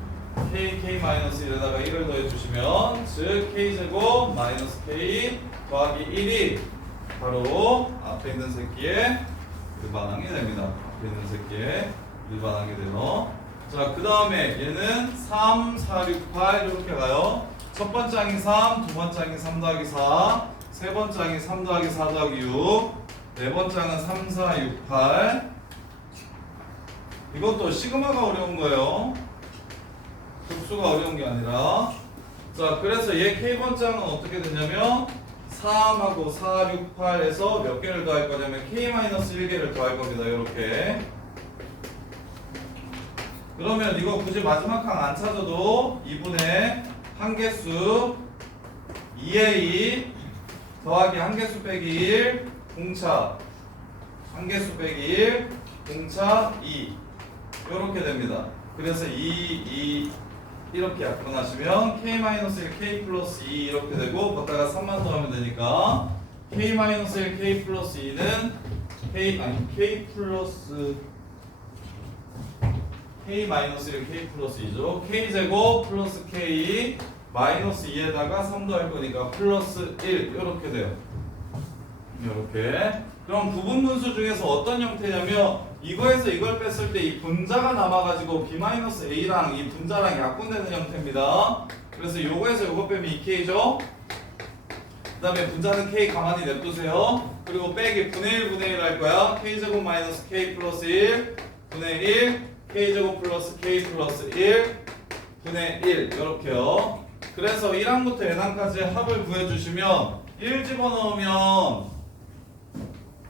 K, K-1에다가 1을 더해주시면 즉 K제곱 마이너스 K 더하기 1이 바로 앞에 있는 새끼의 일반항이 됩니다. 앞에 있는 새끼의 일반항이 돼요. 자, 그 다음에 얘는 3, 4, 6, 8 이렇게 가요. 첫 번째 항이 3, 두 번째 항이 3 더하기 4, 세 번째 항이 3 더하기 4 더하기 6, 네 번째 항은 3, 4, 6, 8. 이것도 시그마가 어려운 거예요. 급수가 어려운 게 아니라. 자, 그래서 얘 K번장은 어떻게 되냐면 3하고 4, 6, 8에서 몇 개를 더할 거냐면 K-1개를 더할 겁니다. 이렇게. 그러면 이거 굳이 마지막 항 안 찾아도 2분의 한개수 2A 더하기 한개수 빼기 1 공차 한개수 빼기 1 공차 2 이렇게 됩니다. 그래서 2 이렇게 약분하시면 K-1 K 플러스 2 이렇게 되고 거기다가 3만 더하면 되니까 K-1 K 플러스 2는 K 플러스 K-1 K 플러스 2죠. K제곱 플러스 K 마이너스 2에다가 3 더할 거니까 플러스 1 이렇게 돼요. 이렇게. 그럼 부분분수 중에서 어떤 형태냐면 이거에서 이걸 뺐을 때 이 분자가 남아가지고 B-A랑 이 분자랑 약분되는 형태입니다. 그래서 요거에서 요거 빼면 2K죠. 그 다음에 분자는 K 가만히 냅두세요. 그리고 빼기 분의 1 분의 1 할 거야. K제곱 마이너스 K 플러스 1 분의 1 K제곱 플러스 K 플러스 1 분의 1 이렇게요. 그래서 1항부터 n항까지 합을 구해주시면 1 집어넣으면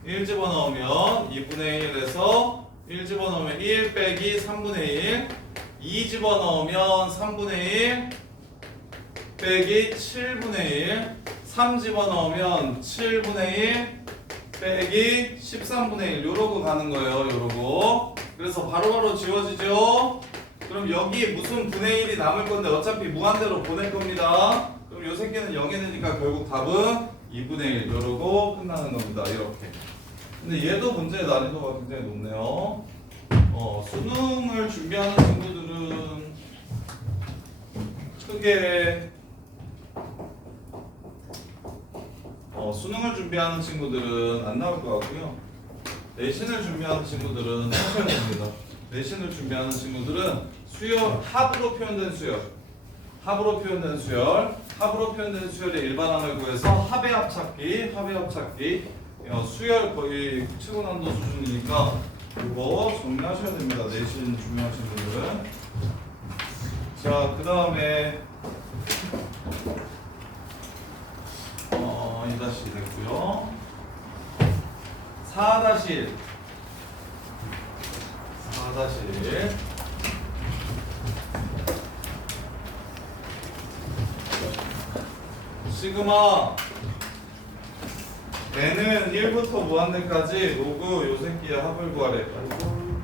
2분의 1에서 1 집어넣으면 1 빼기 3분의 1 2 집어넣으면 3분의 1 빼기 7분의 1 3 집어넣으면 7분의 1 빼기 13분의 1 요러고 가는 거예요. 요러고. 그래서 바로바로 지워지죠. 그럼 여기 무슨 분의 1이 남을 건데 어차피 무한대로 보낼 겁니다. 그럼 요 새끼는 0이 되니까 결국 답은 2분의 1 요러고 끝나는 겁니다. 이렇게. 근데 얘도 문제의 난이도가 굉장히 높네요. 수능을 준비하는 친구들은 크게 수능을 준비하는 친구들은 안 나올 것 같고요. 내신을 준비하는 친구들은 하셔야 됩니다. 내신을 준비하는 친구들은 수열, 합으로 표현된 수열, 합으로 표현된 수열의 일반항을 구해서 합의 합 찾기, 수열 거의 최고 난도 수준이니까 이거 정리하셔야 됩니다. 내신 준비하신 분들은. 자, 그 다음에 2-1 됐고요. 4-1 시그마 n은 1부터 무한대까지 로그 요 새끼의 합을 구하래. 아이고.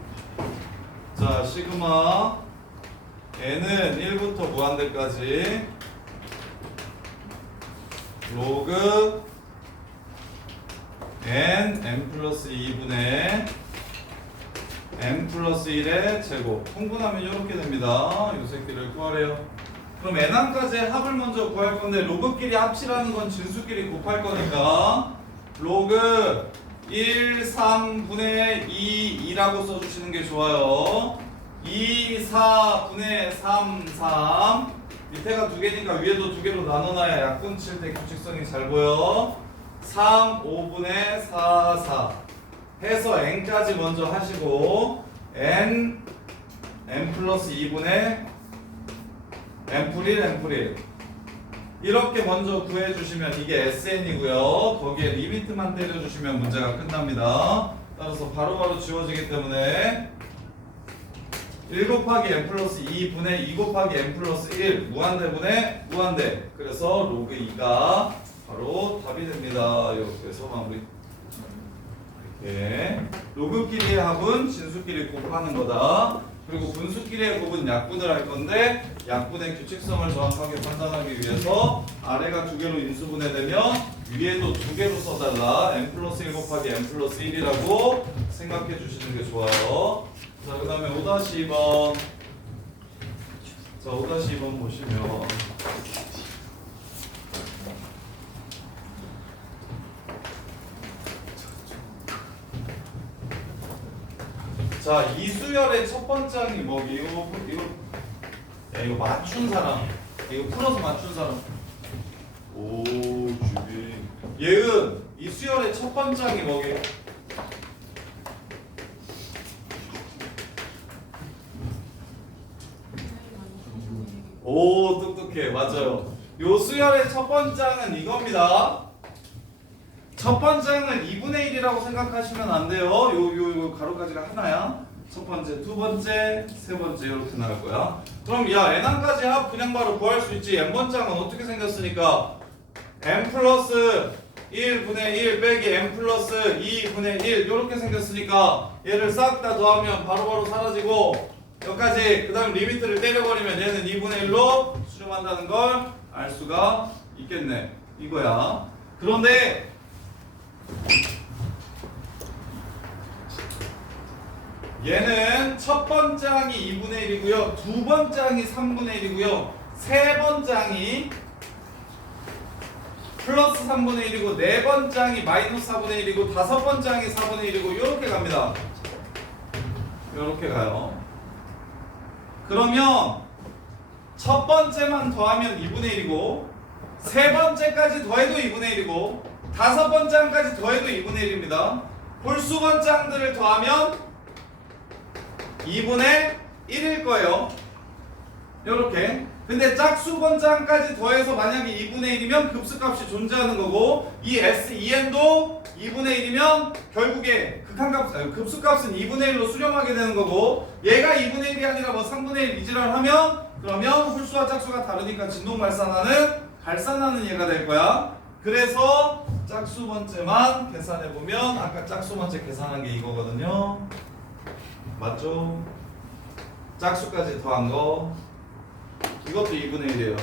자, 시그마 n은 1부터 무한대까지 로그 n 플러스 2분의 n 플러스 1의 제곱. 통분하면 이렇게 됩니다. 이 새끼를 구하래요. 그럼 n항까지의 합을 먼저 구할 건데 로그끼리 합치라는 건 진수끼리 곱할 거니까 로그 1, 3분의 2, 2라고 써주시는 게 좋아요. 2, 4분의 3, 3. 밑에가 두 개니까 위에도 두 개로 나눠놔야 약분 칠 때 규칙성이 잘 보여. 3, 5분의 4, 4 해서 n까지 먼저 하시고 n 플러스 2분의 n플 1, n플 1 이렇게 먼저 구해주시면 이게 SN이고요. 거기에 리미트만 때려주시면 문제가 끝납니다. 따라서 바로바로 지워지기 때문에 1 곱하기 n 플러스 2분의 2 곱하기 n 플러스 1 무한대분의 무한대. 그래서 로그 2가 바로 답이 됩니다. 이렇게 해서 마무리. 이렇게 로그끼리의 합은 진수끼리 곱하는 거다. 그리고 분수끼리의 곱은 약분을 할 건데 약분의 규칙성을 정확하게 판단하기 위해서 아래가 두 개로 인수분해되면 위에도 두 개로 써달라. n 플러스 1 곱하기 n 플러스 1이라고 생각해 주시는 게 좋아요. 자, 그 다음에 5-2번. 자, 5-2번 보시면 자, 이수열의 첫 번째 항이 뭐 이거 맞춘 사람. 이거 풀어서 맞춘 사람. 오, 주빈. 예은, 이수열의 첫 번째 항이 뭐게? 오, 똑똑해. 맞아요. 요 수열의 첫 번째 항은 이겁니다. 첫 번째는 2분의 1이라고 생각하시면 안 돼요. 요 가로까지가 하나야. 첫 번째, 두 번째, 세 번째 이렇게 나올 거야. 그럼 야, n항까지 합 그냥 바로 구할 수 있지. n번째 항은 어떻게 생겼으니까 n 플러스 1분의 1 빼기 n 플러스 2분의 1 이렇게 생겼으니까 얘를 싹 다 더하면 바로바로 사라지고 여기까지. 그 다음 리미트를 때려버리면 얘는 2분의 1로 수렴한다는 걸 알 수가 있겠네. 이거야. 그런데 얘는 첫 번째 항이 2분의 1이고요. 두 번째 항이 3분의 1이고요. 세 번째 항이 플러스 3분의 1이고 네 번째 항이 마이너스 4분의 1이고 다섯 번째 항이 4분의 1이고 이렇게 갑니다. 이렇게 가요. 그러면 첫 번째만 더하면 2분의 1이고 세 번째까지 더해도 2분의 1이고 다섯 번째 항까지 더해도 2분의 1입니다. 홀수 번째 항들을 더하면 2분의 1일 거예요. 요렇게. 근데 짝수 번째 항까지 더해서 만약에 2분의 1이면 급수값이 존재하는 거고 이 SEN도 2분의 1이면 결국에 급수값은 2분의 1로 수렴하게 되는 거고 얘가 2분의 1이 아니라 뭐 3분의 1 이지랄 하면 그러면 홀수와 짝수가 다르니까 진동 발산하는 얘가 될 거야. 그래서 짝수 번째만 계산해 보면 아까 짝수 번째 계산한 게 이거거든요. 맞죠? 짝수까지 더한 거 이것도 2분의 1이에요.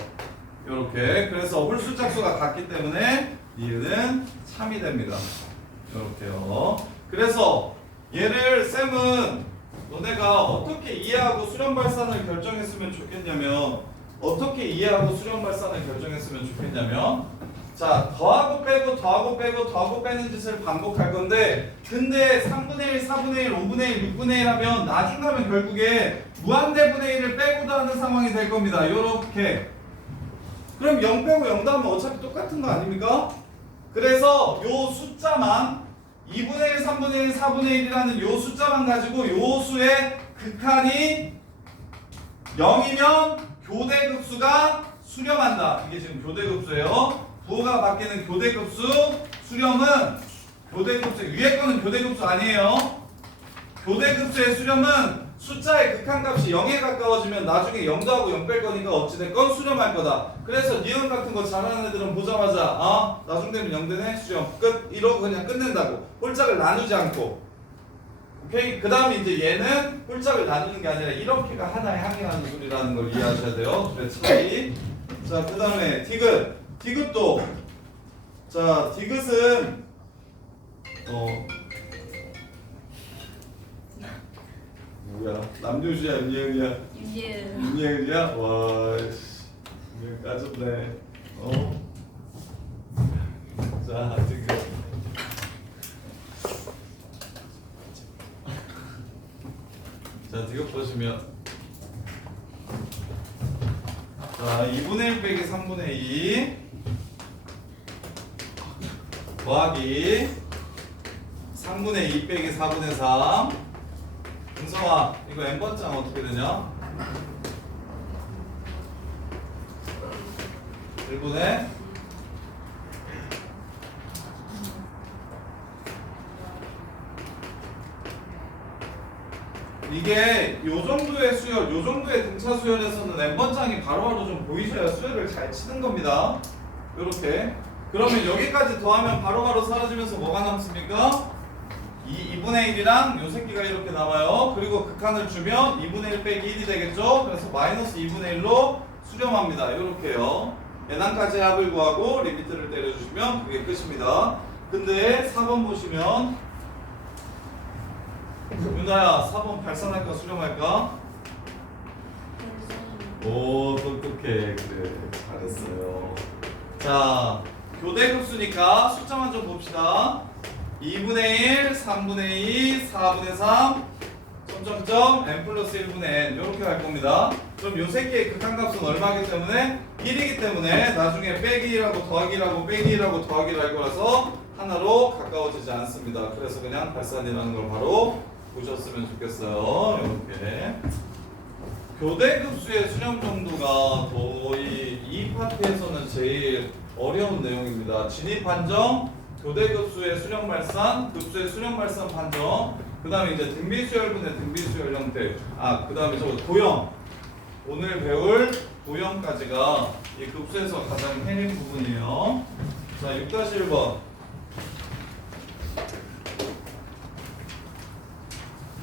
요렇게. 그래서 홀수 짝수가 같기 때문에 얘는 3이 됩니다. 요렇게요. 그래서 얘를 쌤은 너네가 어떻게 이해하고 수렴 발산을 결정했으면 좋겠냐면 자, 더하고 빼고 더하고 빼고 더하고 빼는 짓을 반복할 건데 근데 3분의 1, 4분의 1, 5분의 1, 6분의 1 하면 나중가면 결국에 무한대분의 1을 빼고도 하는 상황이 될 겁니다. 요렇게. 그럼 0 빼고 0 더하면 어차피 똑같은 거 아닙니까? 그래서 요 숫자만 2분의 1, 3분의 1, 4분의 1이라는 요 숫자만 가지고 요 수의 극한이 0이면 교대급수가 수렴한다. 이게 지금 교대급수예요. 부호가 바뀌는 교대급수. 수렴은 교대급수. 위에 거는 교대급수 아니에요. 교대급수의 수렴은 숫자의 극한값이 0에 가까워지면 나중에 0 더하고 0 뺄 거니까 어찌됐건 수렴할 거다. 그래서 니은 같은 거 잘하는 애들은 보자마자 나중 되면 0 되네 수렴 끝 이러고 그냥 끝낸다고. 홀짝을 나누지 않고. 오케이? 그 다음에 이제 얘는 홀짝을 나누는 게 아니라 이렇게가 하나의 항이라는 소리라는 걸 이해하셔야 돼요. 둘의 차이. 자, 그 다음에 디귿. 디귿도 자, 디귿은 뭐야? 남효주야, 임예은이야? 임예은. 임예은이야? 와, 씨. 임예은 까졌네. 자, 디귿. 자, 디귿 보시면 자, 2분의 1 빼기 3분의 2 더하기 3분의 2 빼기 4분의 3. 은성아, 이거 n번장 어떻게 되냐? 1분의 이게 요 정도의 수열, 요 정도의 등차 수열에서는 n번장이 바로바로 좀 보이셔야 수열을 잘 치는 겁니다. 요렇게. 그러면 여기까지 더하면 바로바로 사라지면서 뭐가 남습니까? 2분의 1이랑 요 새끼가 이렇게 나와요. 그리고 극한을 주면 2분의 1 빼기 1이 되겠죠? 그래서 마이너스 2분의 1로 수렴합니다. 요렇게요. n1까지 합을 구하고 리미트를 때려주시면 그게 끝입니다. 근데 4번 보시면 윤아야 4번 발산할까 수렴할까? 오 똑똑해. 그래 잘했어요. 자 교대급수니까 숫자만 좀 봅시다. 2분의 1, 3분의 2, 4분의 3 점점점 n 플러스 1분의 n 이렇게 갈 겁니다. 그럼 요 새끼의 극한값은 얼마이기 때문에 1이기 때문에 나중에 빼기라고 더하기라고 빼기라고 더하기를 할 거라서 하나로 가까워지지 않습니다. 그래서 그냥 발산이라는 걸 바로 보셨으면 좋겠어요. 이렇게 교대급수의 수렴 정도가 거의 이 파트에서는 제일 어려운 내용입니다. 진입 판정, 교대급수의 수렴 발산, 급수의 수렴 발산 판정, 그 다음에 이제 등비수열분의 등비수열 형태, 그 다음에 저 도형, 오늘 배울 도형까지가 이 급수에서 가장 핵심 부분이에요. 자, 6-1번.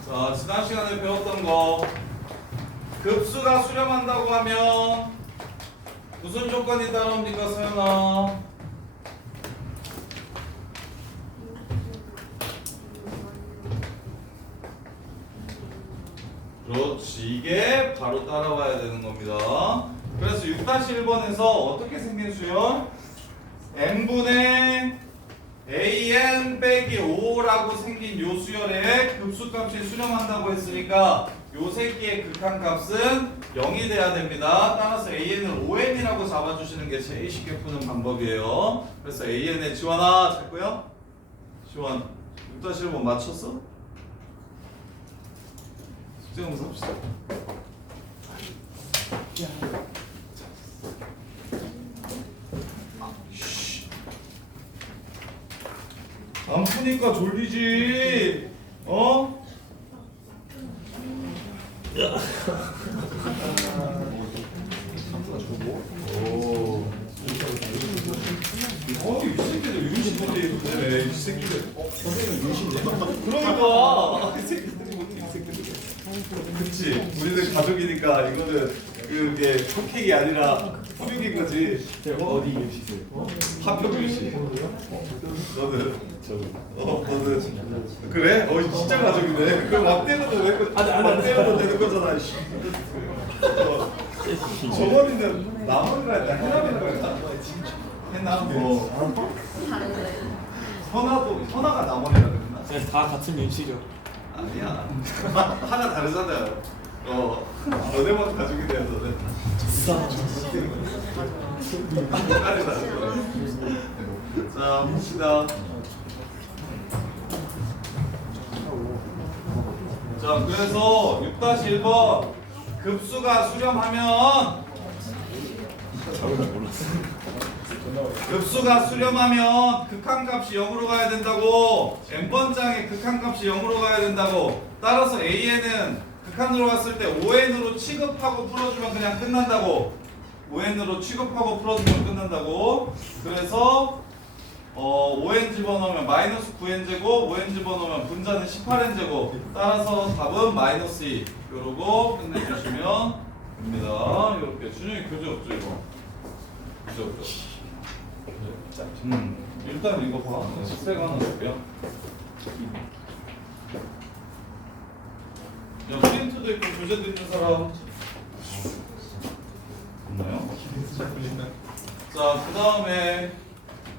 자, 지난 시간에 배웠던 거. 급수가 수렴한다고 하면 무슨 조건이 따라옵니까, 서연아? 그렇지, 이게 바로 따라와야 되는 겁니다. 그래서 6-1번에서 어떻게 생긴 수열? n분의 an 빼기 5라고 생긴 요 수열에 급수값이 수렴한다고 했으니까 요 새끼의 극한값은 0이 돼야 됩니다. 따라서 an을 5n이라고 잡아주시는 게 제일 쉽게 푸는 방법이에요. 그래서 an의 지원아 잤고요? 지원 6-1번 맞췄어? 숙제하면서 합시다. 안 푸니까 졸리지. 어? 오. 이 새끼들 윤신 못해 이러네. 이 새끼들. 선생님 윤신데? 그러니까. 이 새끼들이 못해 이 새끼들. 그치. 우리는 가족이니까 이거는 그게 폭행이 아니라 후육인 거지. 어디 계시세요? 하평 윤신. 너는. 너는. 그래? 진짜 가족이네. 그럼 막 때려도 왜? 막 때려도 되는 거잖아. 씨. 저번에는 나머지라 했다. 해남이라고 했다. 해남. 다른데. 현아가 남원이라 그랬나? 다 같은 윤씨죠. 아니야. 하나 다르잖아요. 너네만 가족이 돼야 너네. 색깔이 다르잖아. 자, 봅시다. 자, 그래서 6-1번 급수가 수렴하면 급수가 수렴하면 극한값이 0으로 가야 된다고. n번장의 극한값이 0으로 가야 된다고. 따라서 an은 극한으로 갔을 때 5n으로 취급하고 풀어주면 그냥 끝난다고. 5n으로 취급하고 풀어주면 끝난다고. 그래서 5n 집어넣으면 마이너스 9n 제곱, 5n 집어넣으면 분자는 18n 제곱. 따라서 답은 마이너스 2. 요러고 끝내주시면 됩니다. 이렇게 준영이 교재 없죠 이거? 교재 없죠? 일단 이거 봐. 식색 하나 줄게요. 야, 프린트도 있고 교재도 있는 사람 없나요? 자, 그 다음에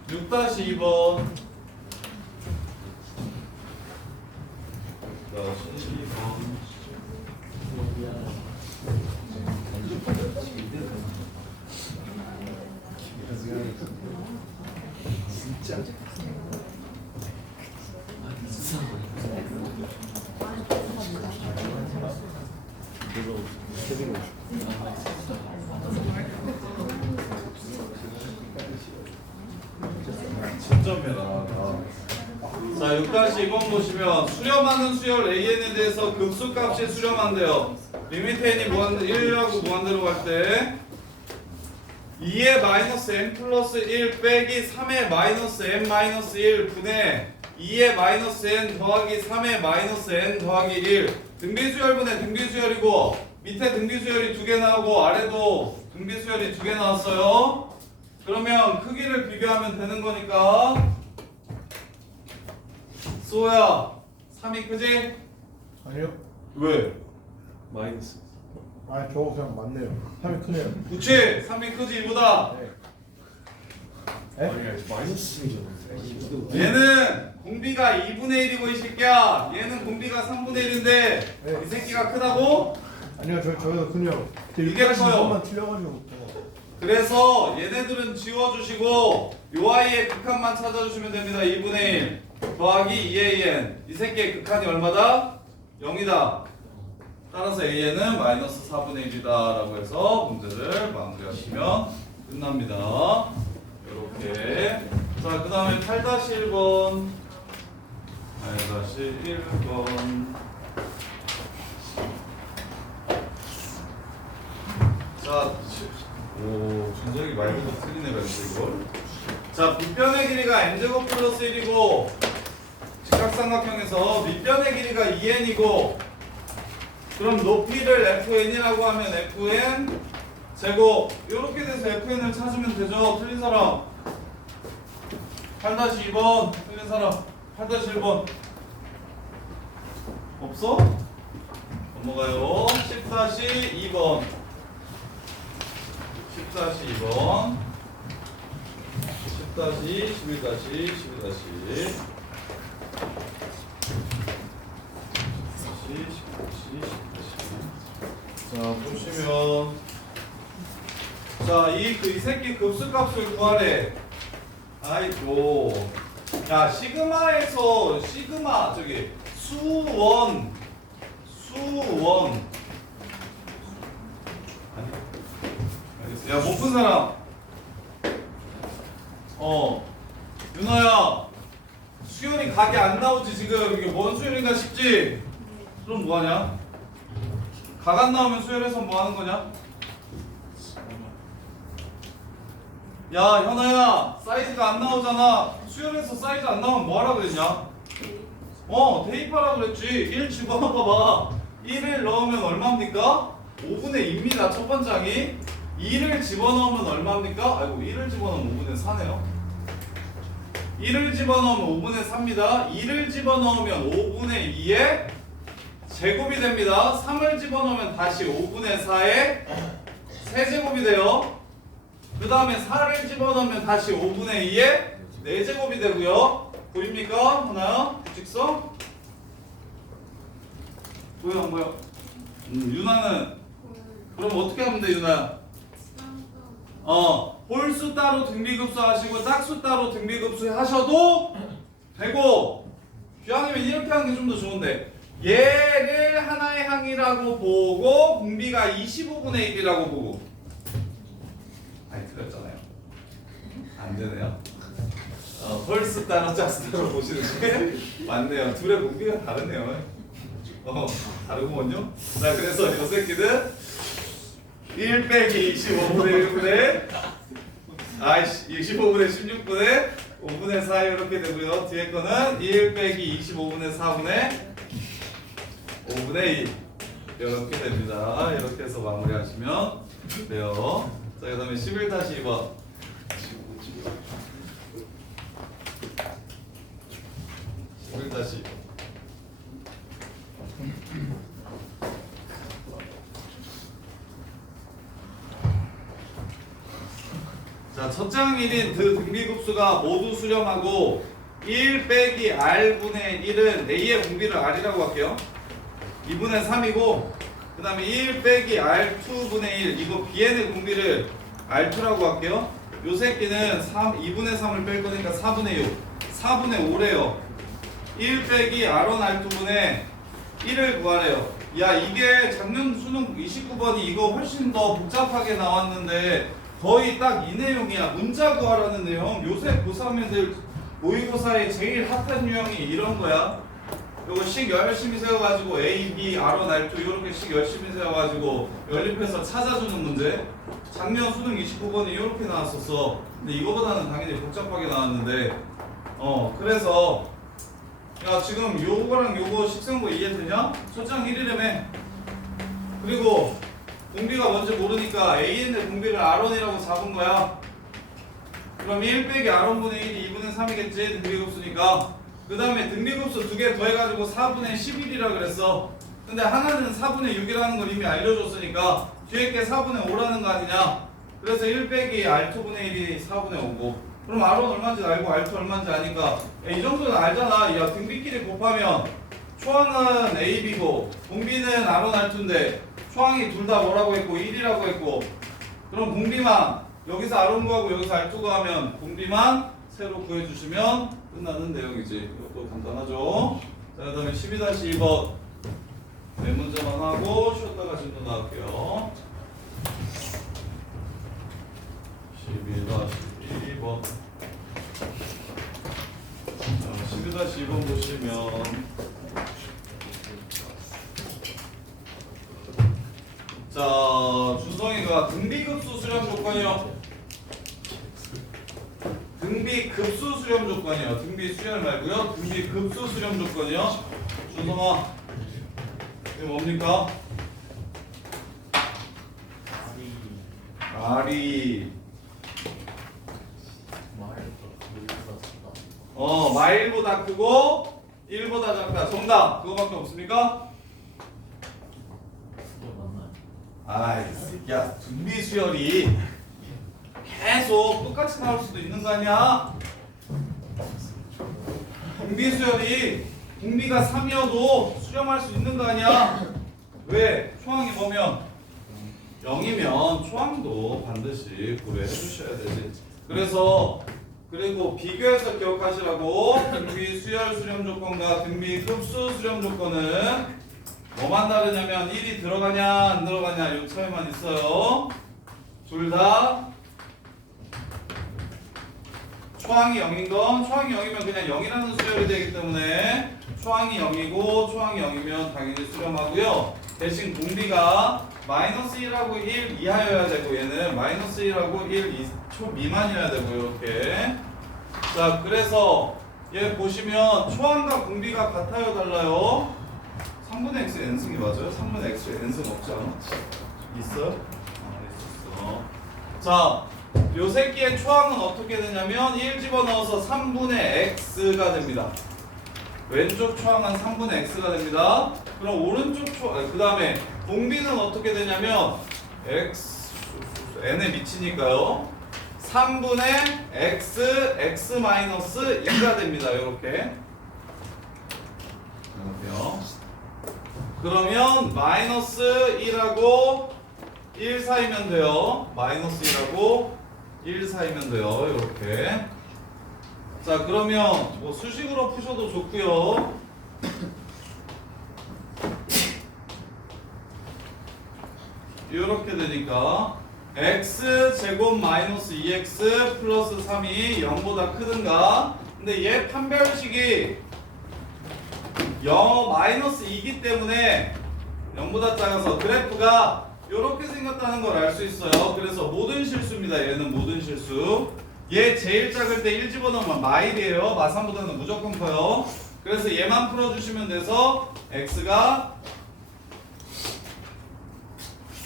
6-2번 6-2번 진짜. 그래서 세비고 진점이라. 자, 6-2번 보시면 수렴하는 수열 AN에 대해서 급수값이 수렴한대요. 리미트 n이 1하고 무한대로 갈 때 2의 마이너스 n 플러스 1 빼기 3의 마이너스 n 마이너스 1 분의 2의 마이너스 n 더하기 3의 마이너스 n 더하기 1 등비수열분의 등비수열이고 밑에 등비수열이 2개 나오고 아래도 등비수열이 2개 나왔어요. 그러면 크기를 비교하면 되는 거니까 쏘야 3이 크지? 아니요. 왜? 마이너스. 아니 저거 그냥 맞네요. 3이 크네요. 그치? 3이 크지 이보다. 네? 마이너스이잖아. 얘는 공비가 2분의 1이고 이 새끼야. 얘는 공비가 3분의 1인데 네. 이 새끼가 크다고? 아니요 저희도 크네요. 이게 커요. 만 틀려가지고. 그래서 얘네들은 지워주시고 요 아이의 극한만 찾아주시면 됩니다. 2분의 1 더하기 2an 이 새끼의 극한이 얼마다? 0이다. 따라서 an은 마이너스 4분의 1이다 라고 해서 문제를 마무리하시면 끝납니다. 이렇게. 자, 그 다음에 8-1번 8-1번 자, 오, 준석이 말고도 틀리네, 이걸. 자, 밑변의 길이가 n제곱 플러스 1이고 직각삼각형에서 밑변의 길이가 2n이고 그럼 높이를 fn이라고 하면 fn 제곱 이렇게 돼서 fn을 찾으면 되죠. 틀린 사람 8-2번 틀린 사람 8-1번 없어? 넘어가요. 10-2번 10-2번 10-11-12-12 자, 보시면 자, 이 새끼 급수값을 구하래. 아이고. 야, 시그마에서 시그마 저기 수원 아니, 알겠어. 야, 못 푼 사람. 윤아야. 수열이 각이 안 나오지 지금. 이게 뭔 수열인가 싶지? 그럼 뭐 하냐? 각 안 나오면 수열해서 뭐 하는 거냐? 야, 현아야, 사이즈가 안 나오잖아. 수열해서 사이즈 안 나오면 뭐 하라 그랬냐? 대입하라 그랬지. 1 집어넣어봐. 1을 넣으면 얼마입니까? 5분의 2입니다. 첫 번째 항이. 2를 집어넣으면 얼마입니까? 아이고, 1을 집어넣으면 5분의 4네요. 1을 집어넣으면 5분의 4입니다. 2를 집어넣으면 5분의 2의 제곱이 됩니다. 3을 집어넣으면 다시 5분의 4의 세제곱이 돼요. 그 다음에 4를 집어넣으면 다시 5분의 2의 4제곱이 되고요. 보입니까? 하나요? 직선? 보여 안 보여? 유나는? 그럼 어떻게 하면 돼 유나? 홀수 따로 등비급수 하시고 짝수 따로 등비급수 하셔도 되고 아니면 이렇게 하는 게 좀 더 좋은데 얘를 하나의 항이라고 보고 공비가 25분의 1이라고 보고 아니 틀렸잖아요. 안 되네요. 홀수 따로 짝수 따로 보시는 게 맞네요. 둘의 공비가 다르네요. 다르구먼요. 자, 그래서 이 새끼들 1 빼기 25분의 1분의 25분의 16분의 5분의 4 이렇게 되고요. 뒤에 거는 1 빼기 25분의 4분의 5분의 2 이렇게 됩니다. 이렇게 해서 마무리하시면 돼요. 자, 그 다음에 11-2번. 11-2번. 자, 첫 장면인 그 등비급수가 모두 수렴하고 1 빼기 r분의 1은 a의 공비를 r이라고 할게요. 2분의 3이고 그 다음에 1 빼기 r2분의 1 이거 bn의 공비를 r2라고 할게요. 요 새끼는 2분의 3을 뺄 거니까 4분의 6 4분의 5래요. 1 빼기 r1 r2분의 1을 구하래요. 야, 이게 작년 수능 29번이 이거 훨씬 더 복잡하게 나왔는데 거의 딱 이 내용이야. 문자 구하라는 내용. 요새 고3 애들 모의고사에 제일 핫한 유형이 이런 거야. 요거 식 열심히 세워가지고 A, B, R1, R2 이렇게 식 열심히 세워가지고 연립해서 찾아주는 문제. 작년 수능 29번이 이렇게 나왔었어. 근데 이거보다는 당연히 복잡하게 나왔는데 그래서 야, 지금 요거랑 요거 식생고 이해되냐? 첫장 1이라며. 그리고 공비가 뭔지 모르니까 AN의 공비를 R1이라고 잡은 거야. 그럼 1 빼기 R1분의 1이 2분의 3이겠지, 등비급수니까. 그 다음에 등비급수 2개 더해가지고 4분의 11이라 그랬어. 근데 하나는 4분의 6이라는 걸 이미 알려줬으니까 뒤에 게 4분의 5라는 거 아니냐. 그래서 1 빼기 R2분의 1이 4분의 5고, 그럼 R1 얼마인지 알고 R2 얼마인지 아니까 야, 이 정도는 알잖아. 야, 등비끼리 곱하면 초항은 A, B고 공비는 R1, R2인데 초항이 둘 다 뭐라고 했고 1이라고 했고, 그럼 공비만 여기서 R1 구하고 여기서 R2 구하면 공비만 새로 구해주시면 끝나는 내용이지. 이것도 간단하죠. 자, 그 다음에 12-2번 네 문제만 하고 쉬었다가 진도 나갈게요. 12-2번 12-2번 보시면 자, 준성이가 등비급수 수렴 조건이요. 등비급수 수렴 조건이요. 등비 수열 말고요. 등비급수 수렴 조건이요. 준성아, 이거 뭡니까? R이 마일보다 크고 1보다 작다. 정답 그거밖에 없습니까? 아이 새끼야, 등비 수열이 계속 똑같이 나올 수도 있는 거 아니야? 등비 수열이 등비가 3이어도 수렴할 수 있는 거 아니야? 왜? 초항이 뭐면 0이면 초항도 반드시 고려해 주셔야 되지. 그래서 그리고 비교해서 기억하시라고. 등비 수열 수렴 조건과 등비 급수 수렴 조건은 뭐만 다르냐면 1이 들어가냐 안 들어가냐 이 차이만 있어요. 둘 다 초항이 0인 건, 초항이 0이면 그냥 0이라는 수열이 되기 때문에 초항이 0이고 초항이 0이면 당연히 수렴하고요. 대신 공비가 -1하고 1 이하여야 되고 얘는 -1하고 1 초 미만이어야 되고 이렇게. 자, 그래서 얘 보시면 초항과 공비가 같아요 달라요? 3분의 x n승이 맞아요? 3분의 x n승 없지 않아? 있어요? 있었어. 자, 요 새끼의 초항은 어떻게 되냐면 1 집어넣어서 3분의 x가 됩니다. 왼쪽 초항은 3분의 x가 됩니다. 그럼 오른쪽 초항, 그 다음에 공비는 어떻게 되냐면 x n에 미치니까요 3분의 x 마이너스 2가 됩니다. 이렇게요. 그러면 마이너스 1하고 1 사이면 돼요. 마이너스 1하고 1 사이면 돼요. 이렇게. 자, 그러면 뭐 수식으로 푸셔도 좋고요. 이렇게 되니까 x 제곱 마이너스 2x 플러스 3이 0보다 크든가. 근데 얘 판별식이 마이너스 2이기 때문에 0보다 작아서 그래프가 이렇게 생겼다는 걸 알 수 있어요. 그래서 모든 실수입니다. 얘는 모든 실수. 얘 제일 작을 때 1 집어넣으면 마일이에요. 마삼보다는 무조건 커요. 그래서 얘만 풀어주시면 돼서 x가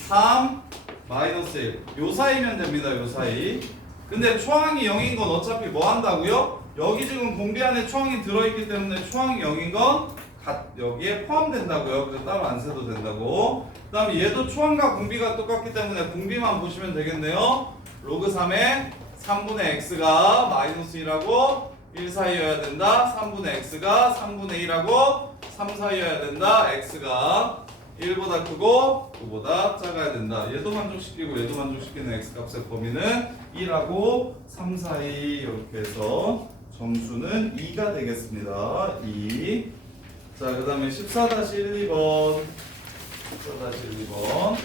3 마이너스 1. 요 사이면 됩니다. 요 사이. 근데 초항이 0인 건 어차피 뭐 한다고요? 여기 지금 공비 안에 초항이 들어있기 때문에 초항이 0인 건 여기에 포함된다고요. 그래서 따로 안 세도 된다고. 그 다음에 얘도 초항과 공비가 똑같기 때문에 공비만 보시면 되겠네요. 로그 3에 3분의 x가 마이너스 1하고 1 사이여야 된다. 3분의 x가 3분의 1하고 3 사이여야 된다. x가 1보다 크고 9보다 작아야 된다. 얘도 만족시키고 얘도 만족시키는 x값의 범위는 1하고 3 사이 이렇게 해서 정수는 2가 되겠습니다. 2. 자, 그 다음에 14-1, 2번. 14-1, 2번.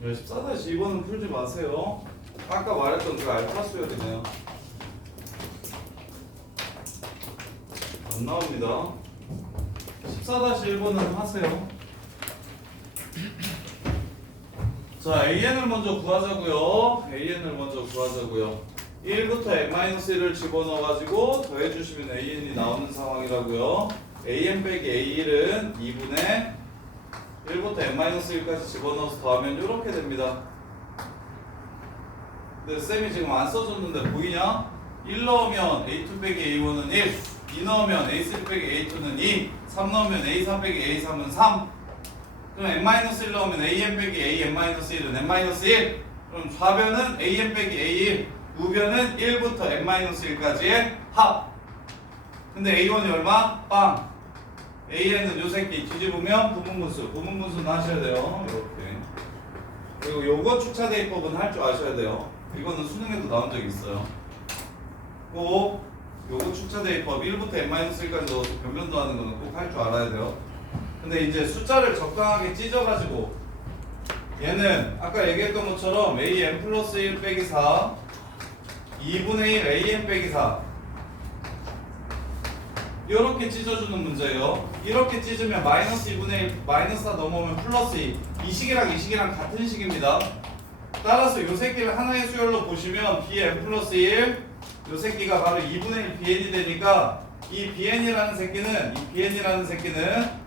네, 14-2번은 풀지 마세요. 아까 말했던 그 알파 수열이네요. 안 나옵니다. 14-1번은 하세요. 자, AN을 먼저 구하자고요. AN을 먼저 구하자고요. 1부터 n-1을 집어넣어가지고 더해주시면 AN이 나오는 상황이라고요. AN 빼기 A1은 2분의 1부터 n-1까지 집어넣어서 더하면 이렇게 됩니다. 근데 쌤이 지금 안 써줬는데 보이냐? 1 넣으면 A2 빼기 A1은 1, 2 넣으면 A3 빼기 A2는 2, 3 넣으면 A4 빼기 A3은 3. 그럼 n-1 넣으면 AN 빼기 AN-1은 n-1. 그럼 좌변은 AN 빼기 A1, 우변은 1부터 n-1까지의 합. 근데 A1이 얼마? 빵. AN은 요 새끼 뒤집으면 부분분수는 하셔야 돼요. 이렇게. 그리고 요거 축차 대입법은 할 줄 아셔야 돼요. 이거는 수능에도 나온 적 있어요. 꼭 요거 축차 대입법 1부터 n-1까지 넣어서 변변도 하는 거는 꼭 할 줄 알아야 돼요. 근데 이제 숫자를 적당하게 찢어가지고 얘는 아까 얘기했던 것처럼 AN 플러스 1 빼기 4 2분의 1 AN 빼기 4 이렇게 찢어주는 문제예요. 이렇게 찢으면 마이너스 2분의 1 마이너스 4 넘어오면 플러스 2. 이 식이랑 같은 식입니다. 따라서 이 새끼를 하나의 수열로 보시면 bn 플러스 1 이 새끼가 바로 2분의 1 bn이 되니까 이 bn이라는 새끼는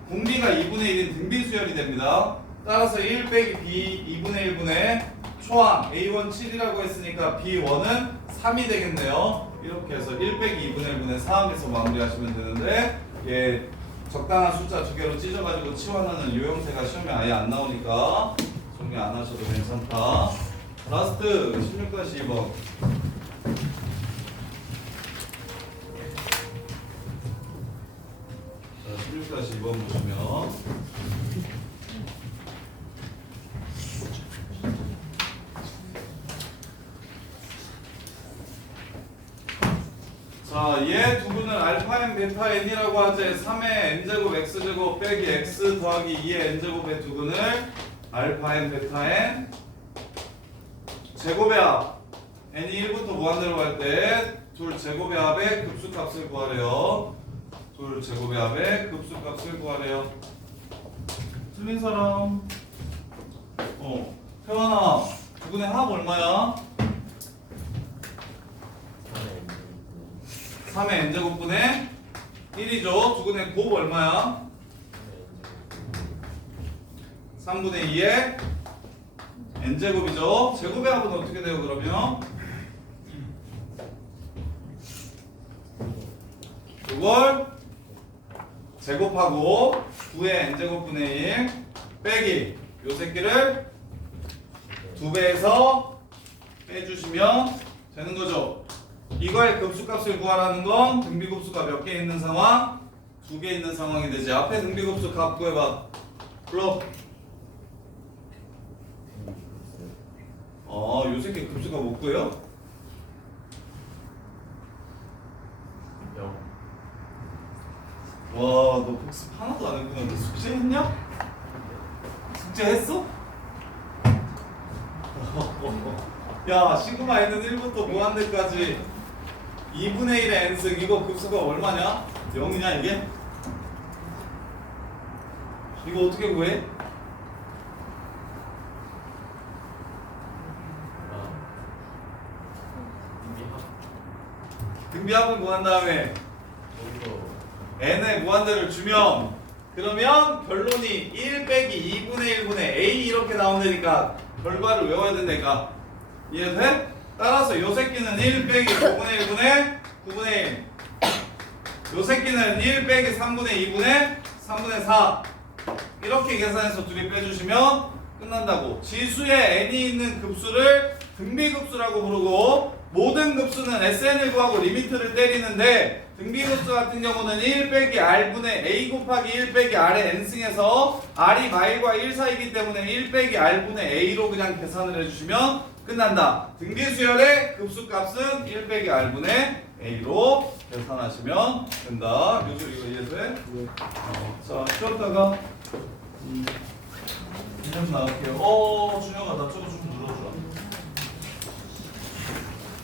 공비가 2분의 1인 등비수열이 됩니다. 따라서 1 빼기 b 2분의 1분의 초항 a1 7이라고 했으니까 b1은 3이 되겠네요. 이렇게 해서 1 빼기 2분의 1분의 3에서 마무리하시면 되는데 예, 적당한 숫자 두 개로 찢어가지고 치환하는 이 형태가 시험에 아예 안 나오니까 정리 안 하셔도 괜찮다. 라스트 16-2번. 자, 16-2번 보시면 자, 얘 두분을 알파 n 베타 n이라고 하지. 3의 n제곱 x제곱 빼기 x 더하기 2의 n제곱의 두분을 알파 n 베타 n 제곱의 합 n이 1부터 무한대로 갈 때 둘 제곱의 합의 급수값을 구하래요. 둘 제곱의 합의 급수값을 구하래요. 틀린 사람? 태환아, 두분의 합 얼마야? 3의 n제곱분의 1이죠. 두분의 곱 얼마야? 3분의 2의 n제곱이죠. 제곱의 합은 어떻게 돼요 그러면? 이걸 제곱하고 9의 n제곱분의 1 빼기 요 새끼를 2배에서 빼주시면 되는 거죠. 이거의 급수값을 구하라는 건 등비급수가 몇 개 있는 상황? 2개 있는 상황이 되지. 앞에 등비급수 값 구해봐. 불러. 요 새끼 급수가 못 구해요? 와, 너 복습 하나도 안 했구나. 너 숙제했냐? 숙제했어? 야, 시그마 n은 1부터 무한대까지 2분의 1의 n승 이거 급수가 얼마냐? 0이냐 이게? 이거 어떻게 구해? 등비합을 구한 다음에 n의 무한대를 주면 그러면 결론이 1 빼기 2분의 1분의 a 이렇게 나온다니까 결과를 외워야 된다니까 이해돼? 따라서 요 새끼는 1 빼기 9분의 1분의 9분의 1 요 새끼는 1 빼기 3분의 2분의 3분의 4 이렇게 계산해서 둘이 빼주시면 끝난다고. 지수에 n이 있는 급수를 등비급수라고 부르고 모든 급수는 SN을 구하고 리미트를 때리는데 등비급수 같은 경우는 1 빼기 R분의 A 곱하기 1 빼기 R의 n승에서 R이 마일과 1 사이기 때문에 1 빼기 R분의 A로 그냥 계산을 해주시면 끝난다. 등비수열의 급수값은 1 빼기 R분의 A로 계산하시면 된다. 요즘 이거 이해돼? 자, 쉬었다가 이름 나갈게요. 준영아 나 저거 좀